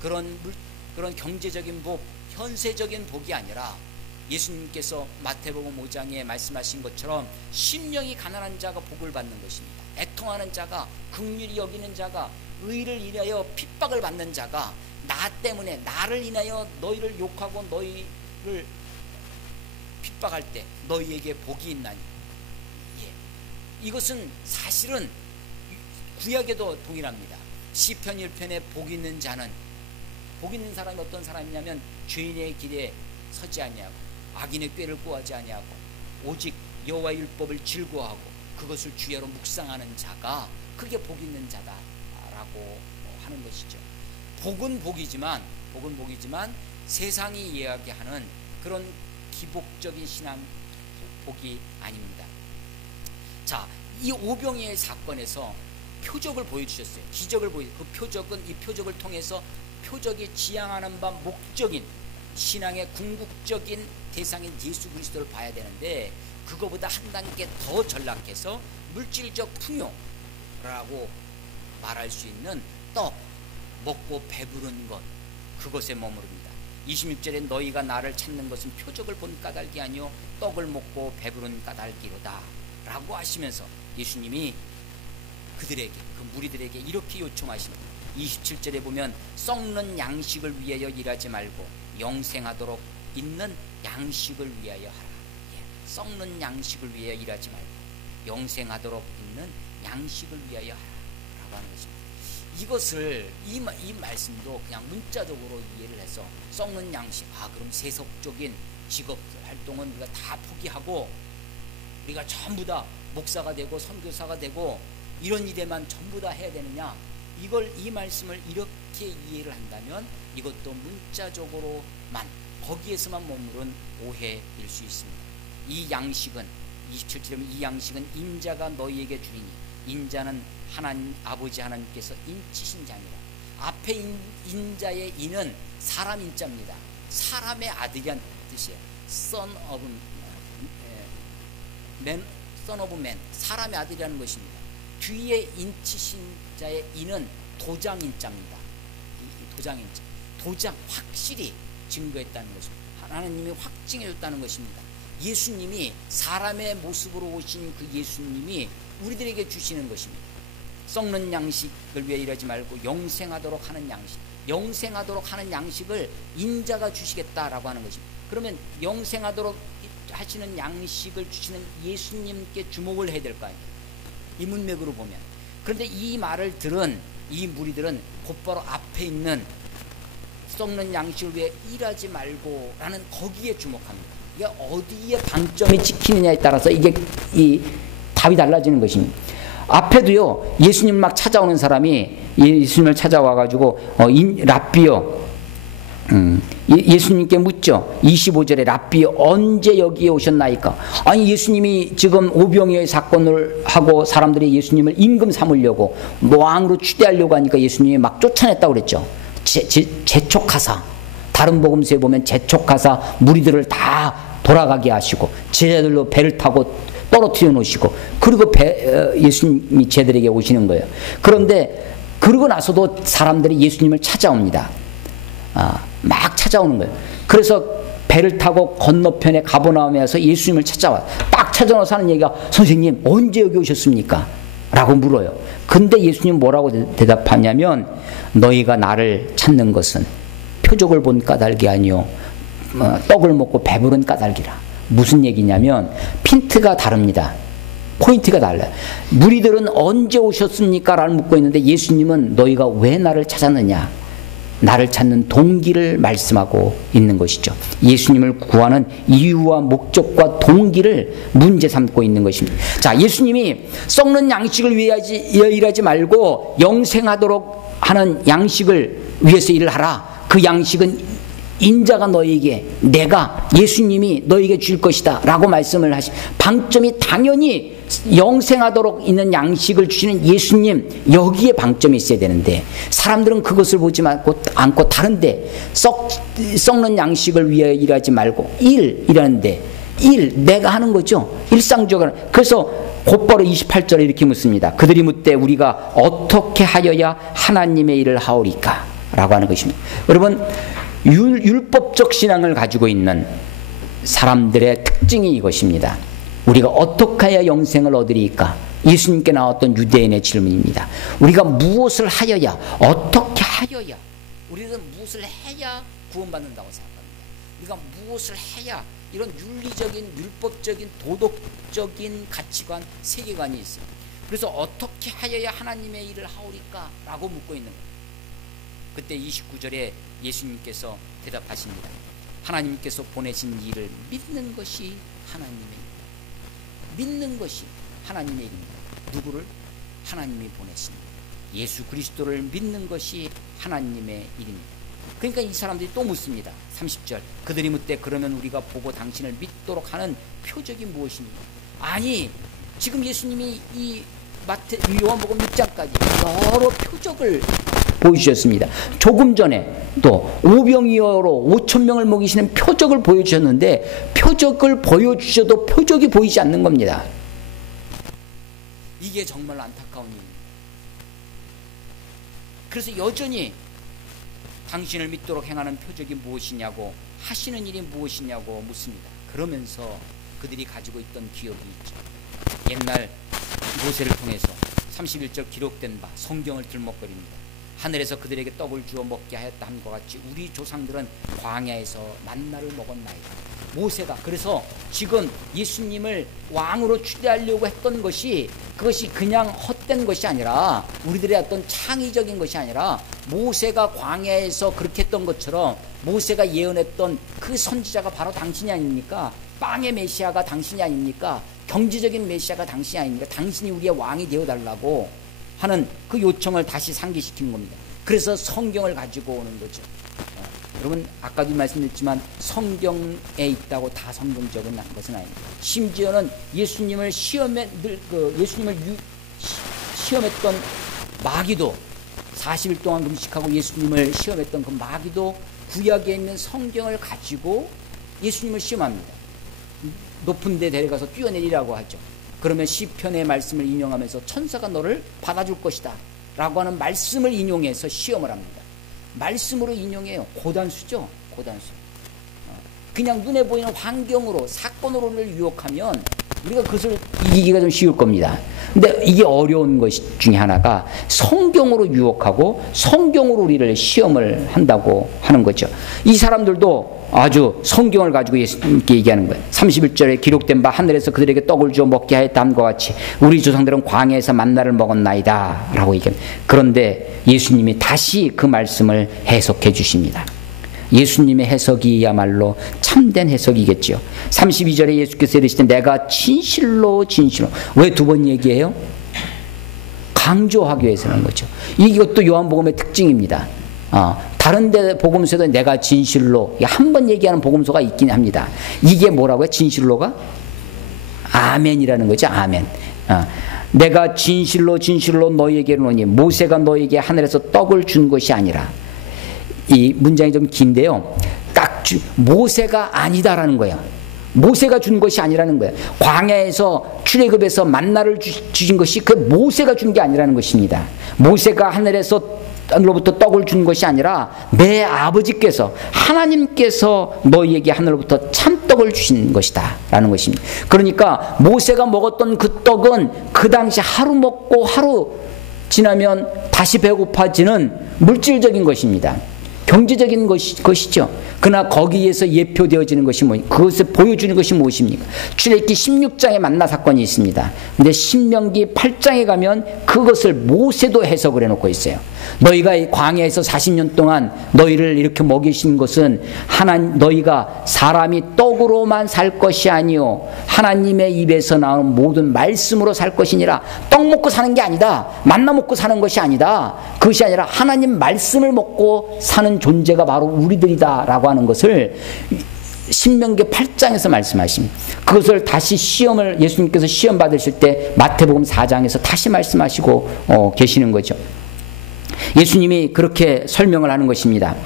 그런 경제적인 복, 현세적인 복이 아니라 예수님께서 마태복음 5장에 말씀하신 것처럼 심령이 가난한 자가 복을 받는 것입니다. 애통하는 자가, 긍휼히 여기는 자가, 의를 인하여 핍박을 받는 자가, 나 때문에 나를 인하여 너희를 욕하고 너희를 핍박할 때 너희에게 복이 있나니. 이것은 사실은 구약에도 동일합니다. 시편 1편에 복 있는 자는, 복 있는 사람이 어떤 사람이냐면 죄인의 길에 서지 아니하고 악인의 꾀를 꼬하지 아니하고 오직 여호와의 율법을 즐거워하고 그것을 주야로 묵상하는 자가, 그게 복 있는 자다라고 하는 것이죠. 복은 복이지만 세상이 이야기하는 그런 기복적인 신앙 복이 아닙니다. 자, 이 오병이의 사건에서 표적을 보여주셨어요. 기적을 그 표적은, 이 표적을 통해서 표적이 지향하는 바 목적인 신앙의 궁극적인 대상인 예수 그리스도를 봐야 되는데, 그거보다 한 단계 더 전락해서 물질적 풍요라고 말할 수 있는 떡, 먹고 배부른 것, 그것에 머무릅니다. 26절에 너희가 나를 찾는 것은 표적을 본 까닭이 아니요 떡을 먹고 배부른 까닭이로다 라고 하시면서 예수님이 그들에게, 그 무리들에게 이렇게 요청하십니다. 27절에 보면 썩는 양식을 위하여 일하지 말고 영생하도록 있는 양식을 위하여 하라. 썩는 양식을 위하여 일하지 말고 영생하도록 있는 양식을 위하여 하라 라고 하는 것입니다. 이것을 이 말씀도 그냥 문자적으로 이해를 해서 썩는 양식, 그럼 세속적인 직업 활동은 우리가 다 포기하고 우리가 전부 다 목사가 되고 선교사가 되고 이런 일에만 전부 다 해야 되느냐, 이 말씀을 이렇게 이해를 한다면 이것도 문자적으로만, 거기에서만 머무른 오해일 수 있습니다. 이 양식은 27절에 이 양식은 인자가 너희에게 주리니, 인자는 하나님 아버지 하나님께서 인치신 자니라. 앞에 인자의 인은 사람 인자입니다. 사람의 아들이란 뜻이에요. Son of man, 사람의 아들이라는 것입니다. 뒤에 인치신 자의 인은 도장 인자입니다. 도장 인자, 도장, 확실히 증거했다는 것입니다. 하나님이 확증해줬다는 것입니다. 예수님이 사람의 모습으로 오신 그 예수님이 우리들에게 주시는 것입니다. 썩는 양식을 위해 일하지 말고 영생하도록 하는 양식, 영생하도록 하는 양식을 인자가 주시겠다라고 하는 것입니다. 그러면 영생하도록 하시는 양식을 주시는 예수님께 주목을 해야 될 거 아니에요, 이 문맥으로 보면. 그런데 이 말을 들은 이 무리들은 곧바로 앞에 있는 썩는 양식을 위해 일하지 말고 라는 거기에 주목합니다. 이게 어디에 방점이 찍히느냐에 따라서 이게 이 답이 달라지는 것입니다. 앞에도요, 예수님 막 찾아오는 사람이 예수님을 찾아와가지고 랍비요, 예수님께 묻죠. 25절에 랍비요, 언제 여기에 오셨나이까? 아니, 예수님이 지금 오병이어의 사건을 하고 사람들이 예수님을 임금 삼으려고 왕으로 추대하려고 하니까 예수님이 막 쫓아냈다고 그랬죠. 재촉하사, 다른 복음서에 보면 재촉하사 무리들을 다 돌아가게 하시고 제자들로 배를 타고 떨어뜨려 놓으시고, 그리고 예수님이 제자들에게 오시는 거예요. 그런데 그러고 나서도 사람들이 예수님을 찾아옵니다. 막 찾아오는 거예요. 그래서 배를 타고 건너편에 가버나움에서 예수님을 찾아와요. 딱 찾아와서 하는 얘기가, 선생님 언제 여기 오셨습니까? 라고 물어요. 근데 예수님 뭐라고 대답하냐면 너희가 나를 찾는 것은 표적을 본 까닭이 아니요 떡을 먹고 배부른 까닭이라. 무슨 얘기냐면 핀트가 다릅니다. 포인트가 달라요. 무리들은 언제 오셨습니까? 라고 묻고 있는데 예수님은 너희가 왜 나를 찾았느냐? 나를 찾는 동기를 말씀하고 있는 것이죠. 예수님을 구하는 이유와 목적과 동기를 문제 삼고 있는 것입니다. 자, 예수님이 썩는 양식을 위해 일하지 말고 영생하도록 하는 양식을 위해서 일을 하라. 그 양식은 인자가 너에게, 내가, 예수님이 너에게 줄 것이다 라고 말씀을 하시. 방점이 당연히 영생하도록 있는 양식을 주시는 예수님, 여기에 방점이 있어야 되는데 사람들은 그것을 보지 않고 다른데 썩는 양식을 위해 일하지 말고 일하는데 내가 하는 거죠. 일상적으로. 그래서 곧바로 28절에 이렇게 묻습니다. 그들이 묻되 우리가 어떻게 하여야 하나님의 일을 하오리까? 라고 하는 것입니다. 여러분, 율법적 신앙을 가지고 있는 사람들의 특징이 이것입니다. 우리가 어떻게 해야 영생을 얻으리까? 예수님께 나왔던 유대인의 질문입니다. 우리가 무엇을 하여야, 어떻게 하여야, 우리는 무엇을 해야 구원받는다고 생각합니다. 우리가 무엇을 해야, 이런 윤리적인, 율법적인, 도덕적인 가치관, 세계관이 있어요. 그래서 어떻게 하여야 하나님의 일을 하오리까? 라고 묻고 있는 거예요. 그때 29절에 예수님께서 대답하십니다. 하나님께서 보내신 일을 믿는 것이 하나님의 일입니다. 믿는 것이 하나님의 일입니다. 누구를? 하나님이 보내신 예수 그리스도를 믿는 것이 하나님의 일입니다. 그러니까 이 사람들이 또 묻습니다. 30절 그들이 묻되 그러면 우리가 보고 당신을 믿도록 하는 표적이 무엇입니까? 아니, 지금 예수님이 이 요한복음 6장까지 여러 표적을 보여주셨습니다. 조금 전에 또 오병이어로 5,000명을 먹이시는 표적을 보여주셨는데 표적을 보여주셔도 표적이 보이지 않는 겁니다. 이게 정말 안타까운 일입니다. 그래서 여전히 당신을 믿도록 행하는 표적이 무엇이냐고, 하시는 일이 무엇이냐고 묻습니다. 그러면서 그들이 가지고 있던 기억이 있죠. 옛날 모세를 통해서 31절 기록된 바 성경을 들먹거립니다. 하늘에서 그들에게 떡을 주어 먹게 하였다 함과 같이 우리 조상들은 광야에서 만나를 먹었나이다. 모세가 그래서 지금 예수님을 왕으로 추대하려고 했던 것이, 그것이 그냥 헛된 것이 아니라, 우리들의 어떤 창의적인 것이 아니라 모세가 광야에서 그렇게 했던 것처럼 모세가 예언했던 그 선지자가 바로 당신이 아닙니까? 빵의 메시아가 당신이 아닙니까? 경제적인 메시아가 당신이 아닙니까? 당신이 우리의 왕이 되어달라고 하는 그 요청을 다시 상기시키는 겁니다. 그래서 성경을 가지고 오는 거죠. 여러분, 아까도 말씀드렸지만 성경에 있다고 다 성경적인 것은 아닙니다. 심지어는 예수님을 시험했던 마귀도, 40일 동안 금식하고 예수님을 시험했던 그 마귀도 구약에 있는 성경을 가지고 예수님을 시험합니다. 높은 데 데려가서 뛰어내리라고 하죠. 그러면 시편의 말씀을 인용하면서 천사가 너를 받아줄 것이다 라고 하는 말씀을 인용해서 시험을 합니다. 말씀으로 인용해요. 고단수죠. 고단수. 그냥 눈에 보이는 환경으로, 사건으로를 유혹하면 우리가 그것을 이기기가 좀 쉬울 겁니다. 근데 이게 어려운 것 중에 하나가 성경으로 유혹하고 성경으로 우리를 시험을 한다고 하는 거죠. 이 사람들도 아주 성경을 가지고 예수님께 얘기하는 거예요. 31절에 기록된 바 하늘에서 그들에게 떡을 주어 먹게 하였다 함과 같이 우리 조상들은 광야에서 만나를 먹었나이다 라고 얘기합니다. 그런데 예수님이 다시 그 말씀을 해석해 주십니다. 예수님의 해석이야말로 참된 해석이겠죠. 32절에 예수께서 이르시되 내가 진실로 왜 두 번 얘기해요? 강조하기 위해서 하는 거죠. 이것도 요한복음의 특징입니다. 다른 데 복음서에도 내가 진실로 한 번 얘기하는 복음서가 있긴 합니다. 이게 뭐라고요? 진실로가? 아멘이라는 거죠. 아멘. 내가 진실로 너희에게 이르노니 모세가 너희에게 하늘에서 떡을 준 것이 아니라, 이 문장이 좀 긴데요. 모세가 아니다라는 거예요. 모세가 준 것이 아니라는 거예요. 광야에서 출애굽에서 만나를 주신 것이 그 모세가 준 게 아니라는 것입니다. 모세가 하늘로부터 떡을 준 것이 아니라 내 아버지께서, 하나님께서 너희에게 하늘로부터 참 떡을 주신 것이다 라는 것입니다. 그러니까 모세가 먹었던 그 떡은 그 당시 하루 먹고 하루 지나면 다시 배고파지는 물질적인 것입니다. 경제적인 것이죠. 그러나 거기에서 예표되어지는 것이 그것을 보여주는 것이 무엇입니까? 출애굽기 16장에 만나 사건이 있습니다. 근데 신명기 8장에 가면 그것을 모세도 해석을 해놓고 있어요. 너희가 광야에서 40년 동안 너희를 이렇게 먹이신 것은 너희가 사람이 떡으로만 살 것이 아니요 하나님의 입에서 나오는 모든 말씀으로 살 것이니라. 떡 먹고 사는 게 아니다. 만나 먹고 사는 것이 아니다. 그것이 아니라 하나님 말씀을 먹고 사는 존재가 바로 우리들이다 라고 하는 것을 신명기 8장에서 말씀하십니다. 그것을 다시 예수님께서 시험 받으실 때 마태복음 4장에서 다시 말씀하시고 계시는 거죠. 예수님이 그렇게 설명을 하는 것입니다.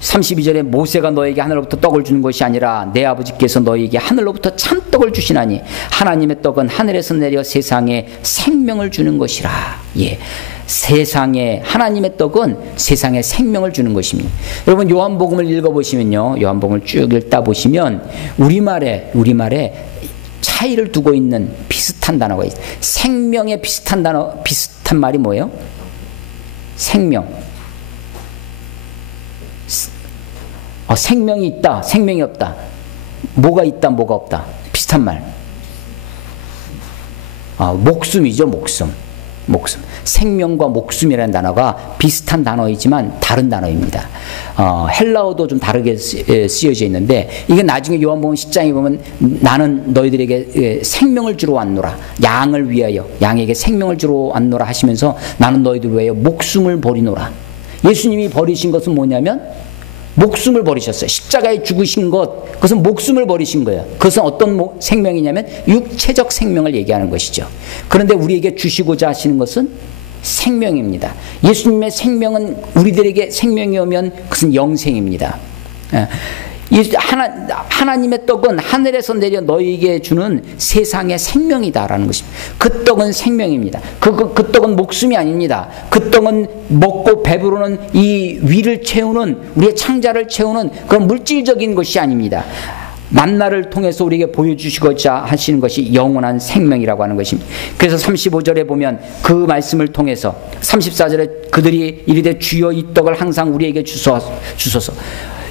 32절에 모세가 너에게 하늘로부터 떡을 주는 것이 아니라 내 아버지께서 너에게 하늘로부터 참떡을 주시나니 하나님의 떡은 하늘에서 내려 세상에 생명을 주는 것이라. 예. 세상에 하나님의 떡은 세상에 생명을 주는 것입니다. 여러분 요한복음을 읽어보시면요, 요한복음을 쭉 읽다 보시면 우리말에 차이를 두고 있는 비슷한 단어가 있어요. 생명에 비슷한 말이 뭐예요? 생명. 생명이 있다, 생명이 없다. 뭐가 있다, 뭐가 없다. 비슷한 말. 목숨이죠, 목숨. 생명과 목숨이라는 단어가 비슷한 단어이지만 다른 단어입니다. 헬라어도 좀 다르게 쓰여져 있는데 이게 나중에 요한복음 10장에 보면 나는 너희들에게 생명을 주러 왔노라. 양을 위하여 양에게 생명을 주러 왔노라 하시면서 나는 너희들 위하여 목숨을 버리노라. 예수님이 버리신 것은 뭐냐면 목숨을 버리셨어요. 십자가에 죽으신 것, 그것은 목숨을 버리신 거예요. 그것은 어떤 생명이냐면 육체적 생명을 얘기하는 것이죠. 그런데 우리에게 주시고자 하시는 것은 생명입니다. 예수님의 생명은 우리들에게 생명이 오면 그것은 영생입니다. 하나님의 떡은 하늘에서 내려 너희에게 주는 세상의 생명이다라는 것입니다. 그 떡은 생명입니다. 그 떡은 목숨이 아닙니다. 그 떡은 먹고 배부르는 이 위를 채우는 우리의 창자를 채우는 그런 물질적인 것이 아닙니다. 만나를 통해서 우리에게 보여주시고자 하시는 것이 영원한 생명이라고 하는 것입니다. 그래서 35절에 보면 그 말씀을 통해서 34절에 그들이 이르되 주여 이 떡을 항상 우리에게 주소서.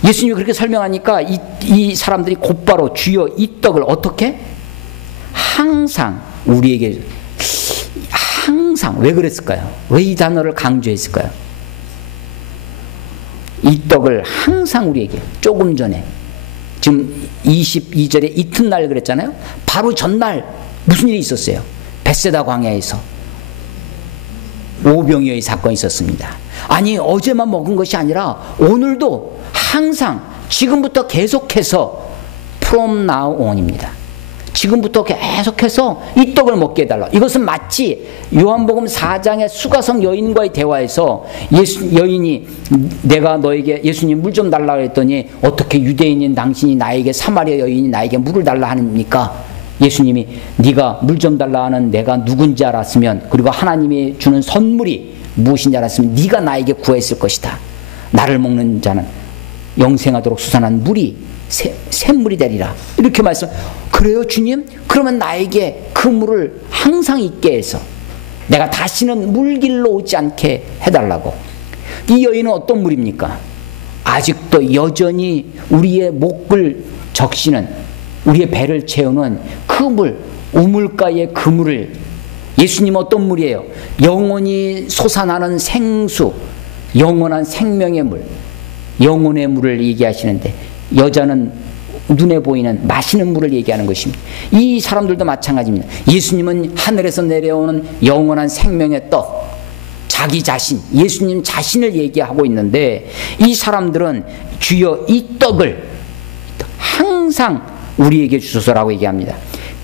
예수님이 그렇게 설명하니까 이 사람들이 곧바로 주여 이 떡을 어떻게? 항상 우리에게, 항상. 왜 그랬을까요? 왜 이 단어를 강조했을까요? 이 떡을 항상 우리에게, 조금 전에 지금 22절에 이튿날 그랬잖아요. 바로 전날 무슨 일이 있었어요? 벳세다 광야에서 오병이어의 사건이 있었습니다. 아니 어제만 먹은 것이 아니라 오늘도 항상 지금부터 계속해서 from now on입니다. 지금부터 계속해서 이 떡을 먹게 해달라. 이것은 마치 요한복음 4장의 수가성 여인과의 대화에서 여인이 내가 너에게 예수님 물 좀 달라 그랬더니 어떻게 유대인인 당신이 나에게 사마리아 여인이 나에게 물을 달라 하니까 예수님이 네가 물 좀 달라 하는 내가 누군지 알았으면 그리고 하나님이 주는 선물이 무엇인지 알았으면 네가 나에게 구했을 것이다. 나를 먹는 자는 영생하도록 수산한 물이 샘물이 되리라. 이렇게 말씀. 그래요 주님? 그러면 나에게 그 물을 항상 있게 해서 내가 다시는 물길로 오지 않게 해달라고. 이 여인은 어떤 물입니까? 아직도 여전히 우리의 목을 적시는, 우리의 배를 채우는 그 물, 우물가의 그 물을. 예수님은 어떤 물이에요? 영원히 솟아나는 생수, 영원한 생명의 물, 영혼의 물을 얘기하시는데 여자는 눈에 보이는 마시는 물을 얘기하는 것입니다. 이 사람들도 마찬가지입니다. 예수님은 하늘에서 내려오는 영원한 생명의 떡, 자기 자신, 예수님 자신을 얘기하고 있는데 이 사람들은 주여 이 떡을 항상 우리에게 주소서라고 얘기합니다.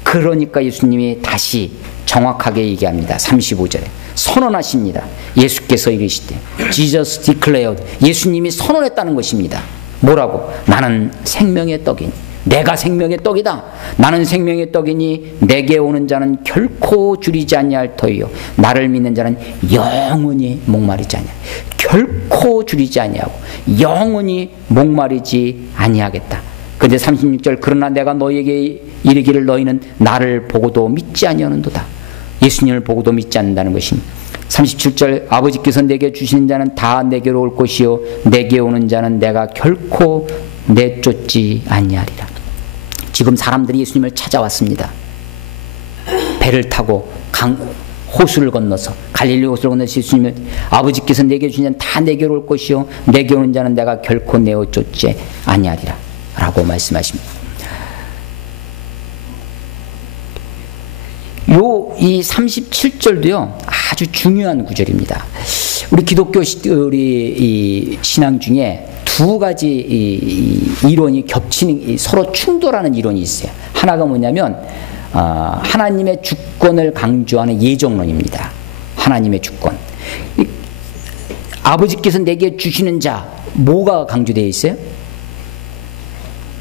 그러니까 예수님이 다시 정확하게 얘기합니다. 35절에 선언하십니다. 예수께서 이르시되 Jesus declared, 예수님이 선언했다는 것입니다. 뭐라고? 나는 생명의 떡이니, 내가 생명의 떡이다. 나는 생명의 떡이니 내게 오는 자는 결코 줄이지 아니할 터이요 나를 믿는 자는 영원히 목마르지 아니하고, 결코 줄이지 아니하고 영원히 목마르지 아니하겠다. 근데 36절 그러나 내가 너에게 이르기를 너희는 나를 보고도 믿지 아니하는도다. 예수님을 보고도 믿지 않는다는 것입니다. 37절 아버지께서 내게 주시는 자는 다 내게로 올 것이요 내게 오는 자는 내가 결코 내쫓지 아니하리라. 지금 사람들이 예수님을 찾아왔습니다. 배를 타고 호수를 건너서 갈릴리 호수를 건너서 예수님을 아버지께서 내게 주신 자는 다 내게로 올 것이요 내게 오는 자는 내가 결코 내쫓지 아니하리라 라고 말씀하십니다. 이 37절도요 아주 중요한 구절입니다. 우리 기독교 우리 신앙 중에 두 가지 이론이 겹치는, 서로 충돌하는 이론이 있어요. 하나가 뭐냐면 하나님의 주권을 강조하는 예정론입니다. 하나님의 주권. 아버지께서 내게 주시는 자, 뭐가 강조되어 있어요?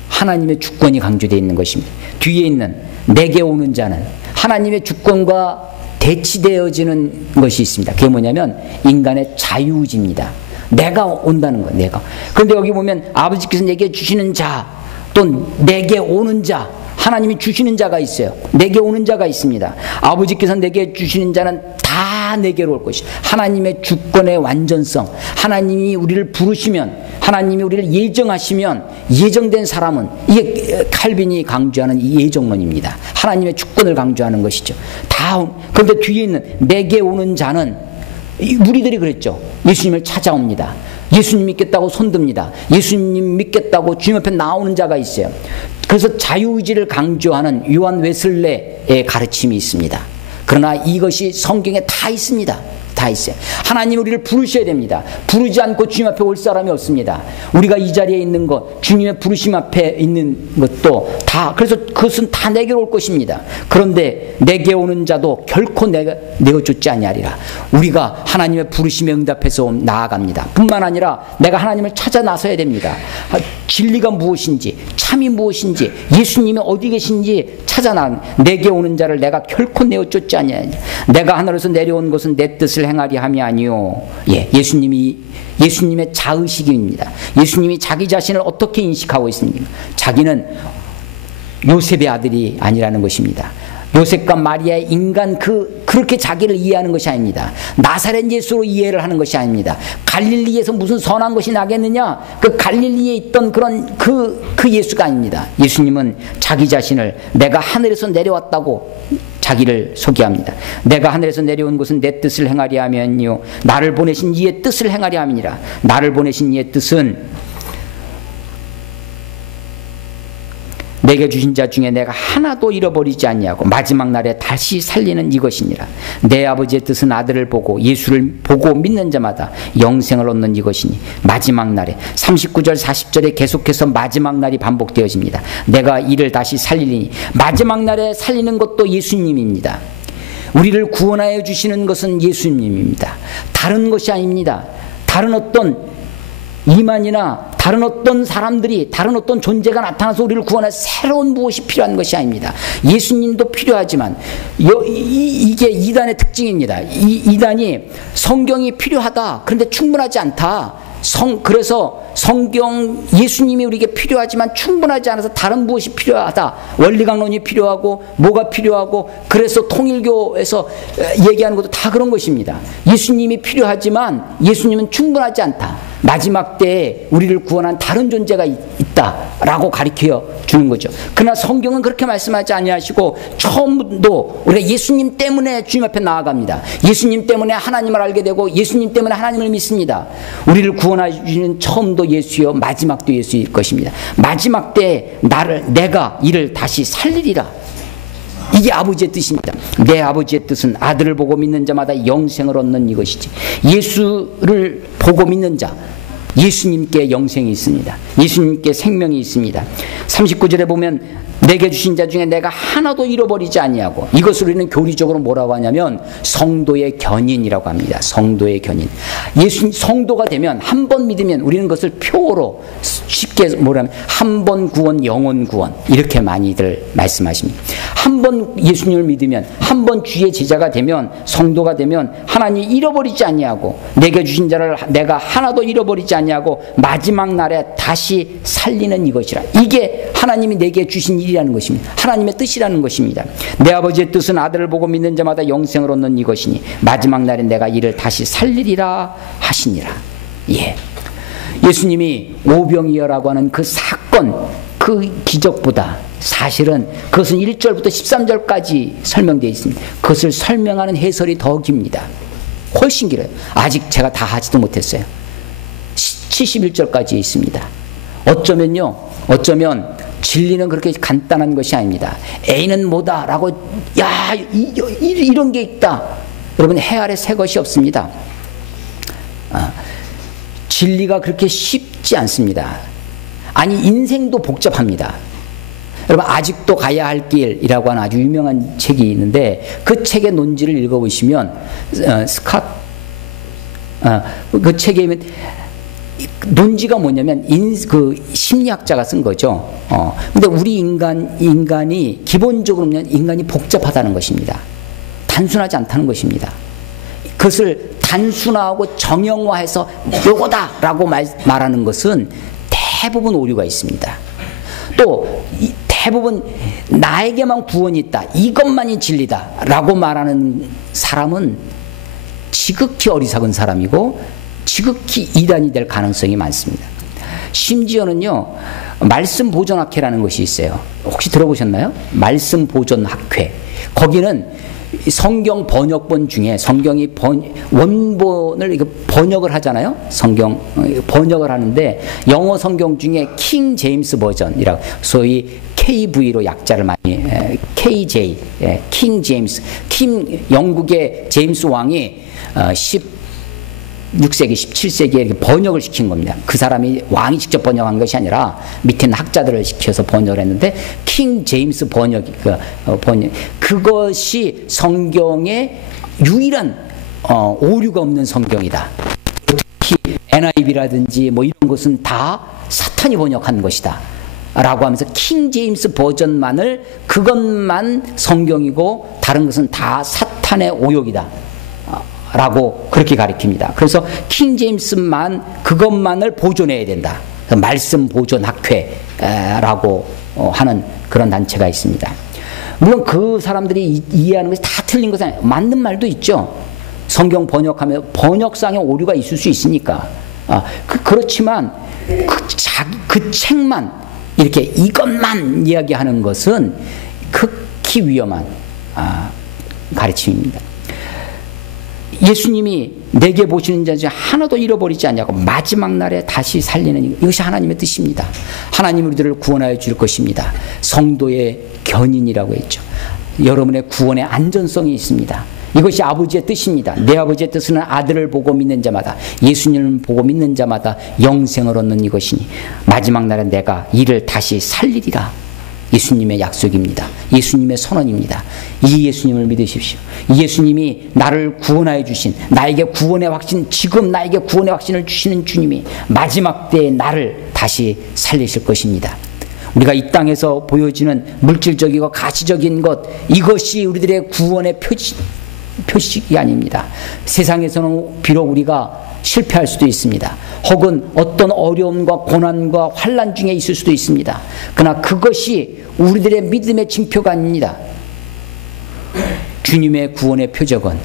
하나님의 주권이 강조되어 있는 것입니다. 뒤에 있는 내게 오는 자는 하나님의 주권과 대치되어지는 것이 있습니다. 그게 뭐냐면 인간의 자유의지입니다. 내가 온다는 거예요. 내가. 그런데 여기 보면 아버지께서 내게 주시는 자, 또 내게 오는 자, 하나님이 주시는 자가 있어요. 내게 오는 자가 있습니다. 아버지께서 내게 주시는 자는 다 내게로 올 것이다. 하나님의 주권의 완전성, 하나님이 우리를 부르시면, 하나님이 우리를 예정하시면 예정된 사람은, 이게 칼빈이 강조하는 이 예정론입니다. 하나님의 주권을 강조하는 것이죠. 그런데 뒤에 있는 내게 오는 자는, 우리들이 그랬죠. 예수님을 찾아옵니다. 예수님 믿겠다고 손듭니다. 예수님 믿겠다고 주님 앞에 나오는 자가 있어요. 그래서 자유의지를 강조하는 요한 웨슬레의 가르침이 있습니다. 그러나 이것이 성경에 다 있습니다. 다 있어요. 하나님 우리를 부르셔야 됩니다. 부르지 않고 주님 앞에 올 사람이 없습니다. 우리가 이 자리에 있는 것, 주님의 부르심 앞에 있는 것도 다, 그래서 그것은 다 내게로 올 것입니다. 그런데 내게 오는 자도 결코 내가 내어쫓지 아니하리라. 우리가 하나님의 부르심에 응답해서 나아갑니다. 뿐만 아니라 내가 하나님을 찾아 나서야 됩니다. 진리가 무엇인지, 참이 무엇인지, 예수님이 어디 계신지 찾아 내게 오는 자를 내가 결코 내어쫓지 아니하리라. 내가 하늘에서 내려온 것은 내 뜻을 행하리 함이 아니요. 예수님의 자의식입니다. 예수님이 자기 자신을 어떻게 인식하고 있습니까? 자기는 요셉의 아들이 아니라는 것입니다. 요셉과 마리아의 인간 그렇게 자기를 이해하는 것이 아닙니다. 나사렛 예수로 이해를 하는 것이 아닙니다. 갈릴리에서 무슨 선한 것이 나겠느냐? 그 갈릴리에 있던 그런 그 예수가 아닙니다. 예수님은 자기 자신을 내가 하늘에서 내려왔다고 자기를 소개합니다. 내가 하늘에서 내려온 것은 내 뜻을 행하리 하면요 나를 보내신 이의 뜻을 행하리 함이니라. 나를 보내신 이의 뜻은 내게 주신 자 중에 내가 하나도 잃어버리지 아니하고 마지막 날에 다시 살리는 이것이니라. 내 아버지의 뜻은 아들을 보고 예수를 보고 믿는 자마다 영생을 얻는 이것이니 마지막 날에 39절 40절에 계속해서 마지막 날이 반복되어집니다. 내가 이를 다시 살리니 마지막 날에 살리는 것도 예수님입니다. 우리를 구원하여 주시는 것은 예수님입니다. 다른 것이 아닙니다. 다른 어떤 이만이나 다른 어떤 사람들이, 다른 어떤 존재가 나타나서 우리를 구원할 새로운 무엇이 필요한 것이 아닙니다. 예수님도 필요하지만 이게 이단의 특징입니다. 이단이 성경이 필요하다, 그런데 충분하지 않다. 그래서 성경, 예수님이 우리에게 필요하지만 충분하지 않아서 다른 무엇이 필요하다. 원리강론이 필요하고 뭐가 필요하고, 그래서 통일교에서 얘기하는 것도 다 그런 것입니다. 예수님이 필요하지만 예수님은 충분하지 않다. 마지막 때에 우리를 구원한 다른 존재가 있다라고 가르쳐 주는 거죠. 그러나 성경은 그렇게 말씀하지 아니하시고 처음도 우리가 예수님 때문에 주님 앞에 나아갑니다. 예수님 때문에 하나님을 알게 되고 예수님 때문에 하나님을 믿습니다. 우리를 구원하시는 처음도 예수여 마지막도 예수일 것입니다. 마지막 때에 내가 이를 다시 살리리라. 이게 아버지의 뜻입니다. 내 아버지의 뜻은 아들을 보고 믿는 자마다 영생을 얻는 이것이지. 예수를 보고 믿는 자, 예수님께 영생이 있습니다. 예수님께 생명이 있습니다. 39절에 보면 내게 주신 자 중에 내가 하나도 잃어버리지 아니하고, 이것을 우리는 교리적으로 뭐라고 하냐면 성도의 견인이라고 합니다. 성도의 견인. 성도가 되면, 한 번 믿으면 우리는 그것을 표어로 쉽게 뭐라면 한 번 구원, 영원 구원, 이렇게 많이들 말씀하십니다. 한 번 예수님을 믿으면, 한 번 주의 제자가 되면, 성도가 되면 하나님이 잃어버리지 아니하고, 내게 주신 자를 내가 하나도 잃어버리지 아니하고 마지막 날에 다시 살리는 이것이라. 이게 하나님이 내게 주신 일이라는 것입니다. 하나님의 뜻이라는 것입니다. 내 아버지의 뜻은 아들을 보고 믿는 자마다 영생을 얻는 이것이니 마지막 날에 내가 이를 다시 살리리라 하시니라. 예. 예수님이 오병이어라고 하는 그 사건, 그 기적보다 사실은 그것은 1절부터 13절까지 설명되어 있습니다. 그것을 설명하는 해설이 더 깁니다. 훨씬 길어요. 아직 제가 다 하지도 못했어요. 71절까지 있습니다. 어쩌면 진리는 그렇게 간단한 것이 아닙니다. A는 뭐다라고 야 이런 게 있다. 여러분 해 아래 새 것이 없습니다. 진리가 그렇게 쉽지 않습니다. 아니 인생도 복잡합니다. 여러분 아직도 가야 할 길이라고 하는 아주 유명한 책이 있는데 그 책의 논지를 읽어보시면 그 책에 논지가 뭐냐면 그 심리학자가 쓴 거죠. 근데 우리 인간이 기본적으로는 인간이 복잡하다는 것입니다. 단순하지 않다는 것입니다. 그것을 단순화하고 정형화해서 요거다라고 말하는 것은 대부분 오류가 있습니다. 또 대부분 나에게만 구원이 있다, 이것만이 진리다라고 말하는 사람은 지극히 어리석은 사람이고 지극히 이단이 될 가능성이 많습니다. 심지어는요, 말씀 보존학회라는 것이 있어요. 혹시 들어보셨나요? 말씀 보존학회. 거기는 성경 번역본 중에 성경이 원본을 번역을 하잖아요. 성경 번역을 하는데 영어 성경 중에 킹 제임스 버전이라고 소위 KV로 약자를 많이 KJ 킹 제임스 영국의 제임스 왕이 16세기 17세기에 이렇게 번역을 시킨 겁니다. 그 사람이 왕이 직접 번역한 것이 아니라 밑에 있는 학자들을 시켜서 번역을 했는데 킹 제임스 번역 그것이 성경의 유일한 오류가 없는 성경이다. 특히 NIV라든지 뭐 이런 것은 다 사탄이 번역한 것이다 라고 하면서 킹 제임스 버전만을 그것만 성경이고 다른 것은 다 사탄의 오역이다 라고 그렇게 가리킵니다. 그래서 킹 제임스만 그것만을 보존해야 된다. 말씀 보존 학회라고 하는 그런 단체가 있습니다. 물론 그 사람들이 이해하는 것이 다 틀린 것은 아니에요. 맞는 말도 있죠. 성경 번역하면 번역상의 오류가 있을 수 있으니까. 그렇지만 그 책만 이렇게 이것만 이야기하는 것은 극히 위험한 가르침입니다. 예수님이 내게 보시는 자 중에 하나도 잃어버리지 않냐고 마지막 날에 다시 살리는 이것이 하나님의 뜻입니다. 하나님 우리들을 구원하여 줄 것입니다. 성도의 견인이라고 했죠. 여러분의 구원의 안전성이 있습니다. 이것이 아버지의 뜻입니다. 내 아버지의 뜻은 아들을 보고 믿는 자마다 예수님을 보고 믿는 자마다 영생을 얻는 이것이니 마지막 날에 내가 이를 다시 살리리라. 예수님의 약속입니다. 예수님의 선언입니다. 이 예수님을 믿으십시오. 이 예수님이 나를 구원하여 주신 나에게 구원의 확신, 지금 나에게 구원의 확신을 주시는 주님이 마지막 때에 나를 다시 살리실 것입니다. 우리가 이 땅에서 보여지는 물질적이고 가시적인 것, 이것이 우리들의 구원의 표식이 아닙니다. 세상에서는 비록 우리가 실패할 수도 있습니다. 혹은 어떤 어려움과 고난과 환난 중에 있을 수도 있습니다. 그러나 그것이 우리들의 믿음의 징표가 아닙니다. 주님의 구원의 표적은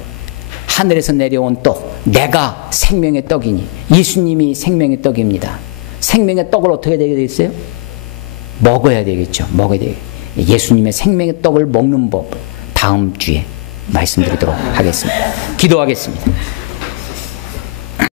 하늘에서 내려온 떡, 내가 생명의 떡이니 예수님이 생명의 떡입니다. 생명의 떡을 어떻게 되게 되겠어요? 먹어야 되겠죠. 먹어야 되겠죠. 예수님의 생명의 떡을 먹는 법 다음 주에 말씀드리도록 하겠습니다. 기도하겠습니다.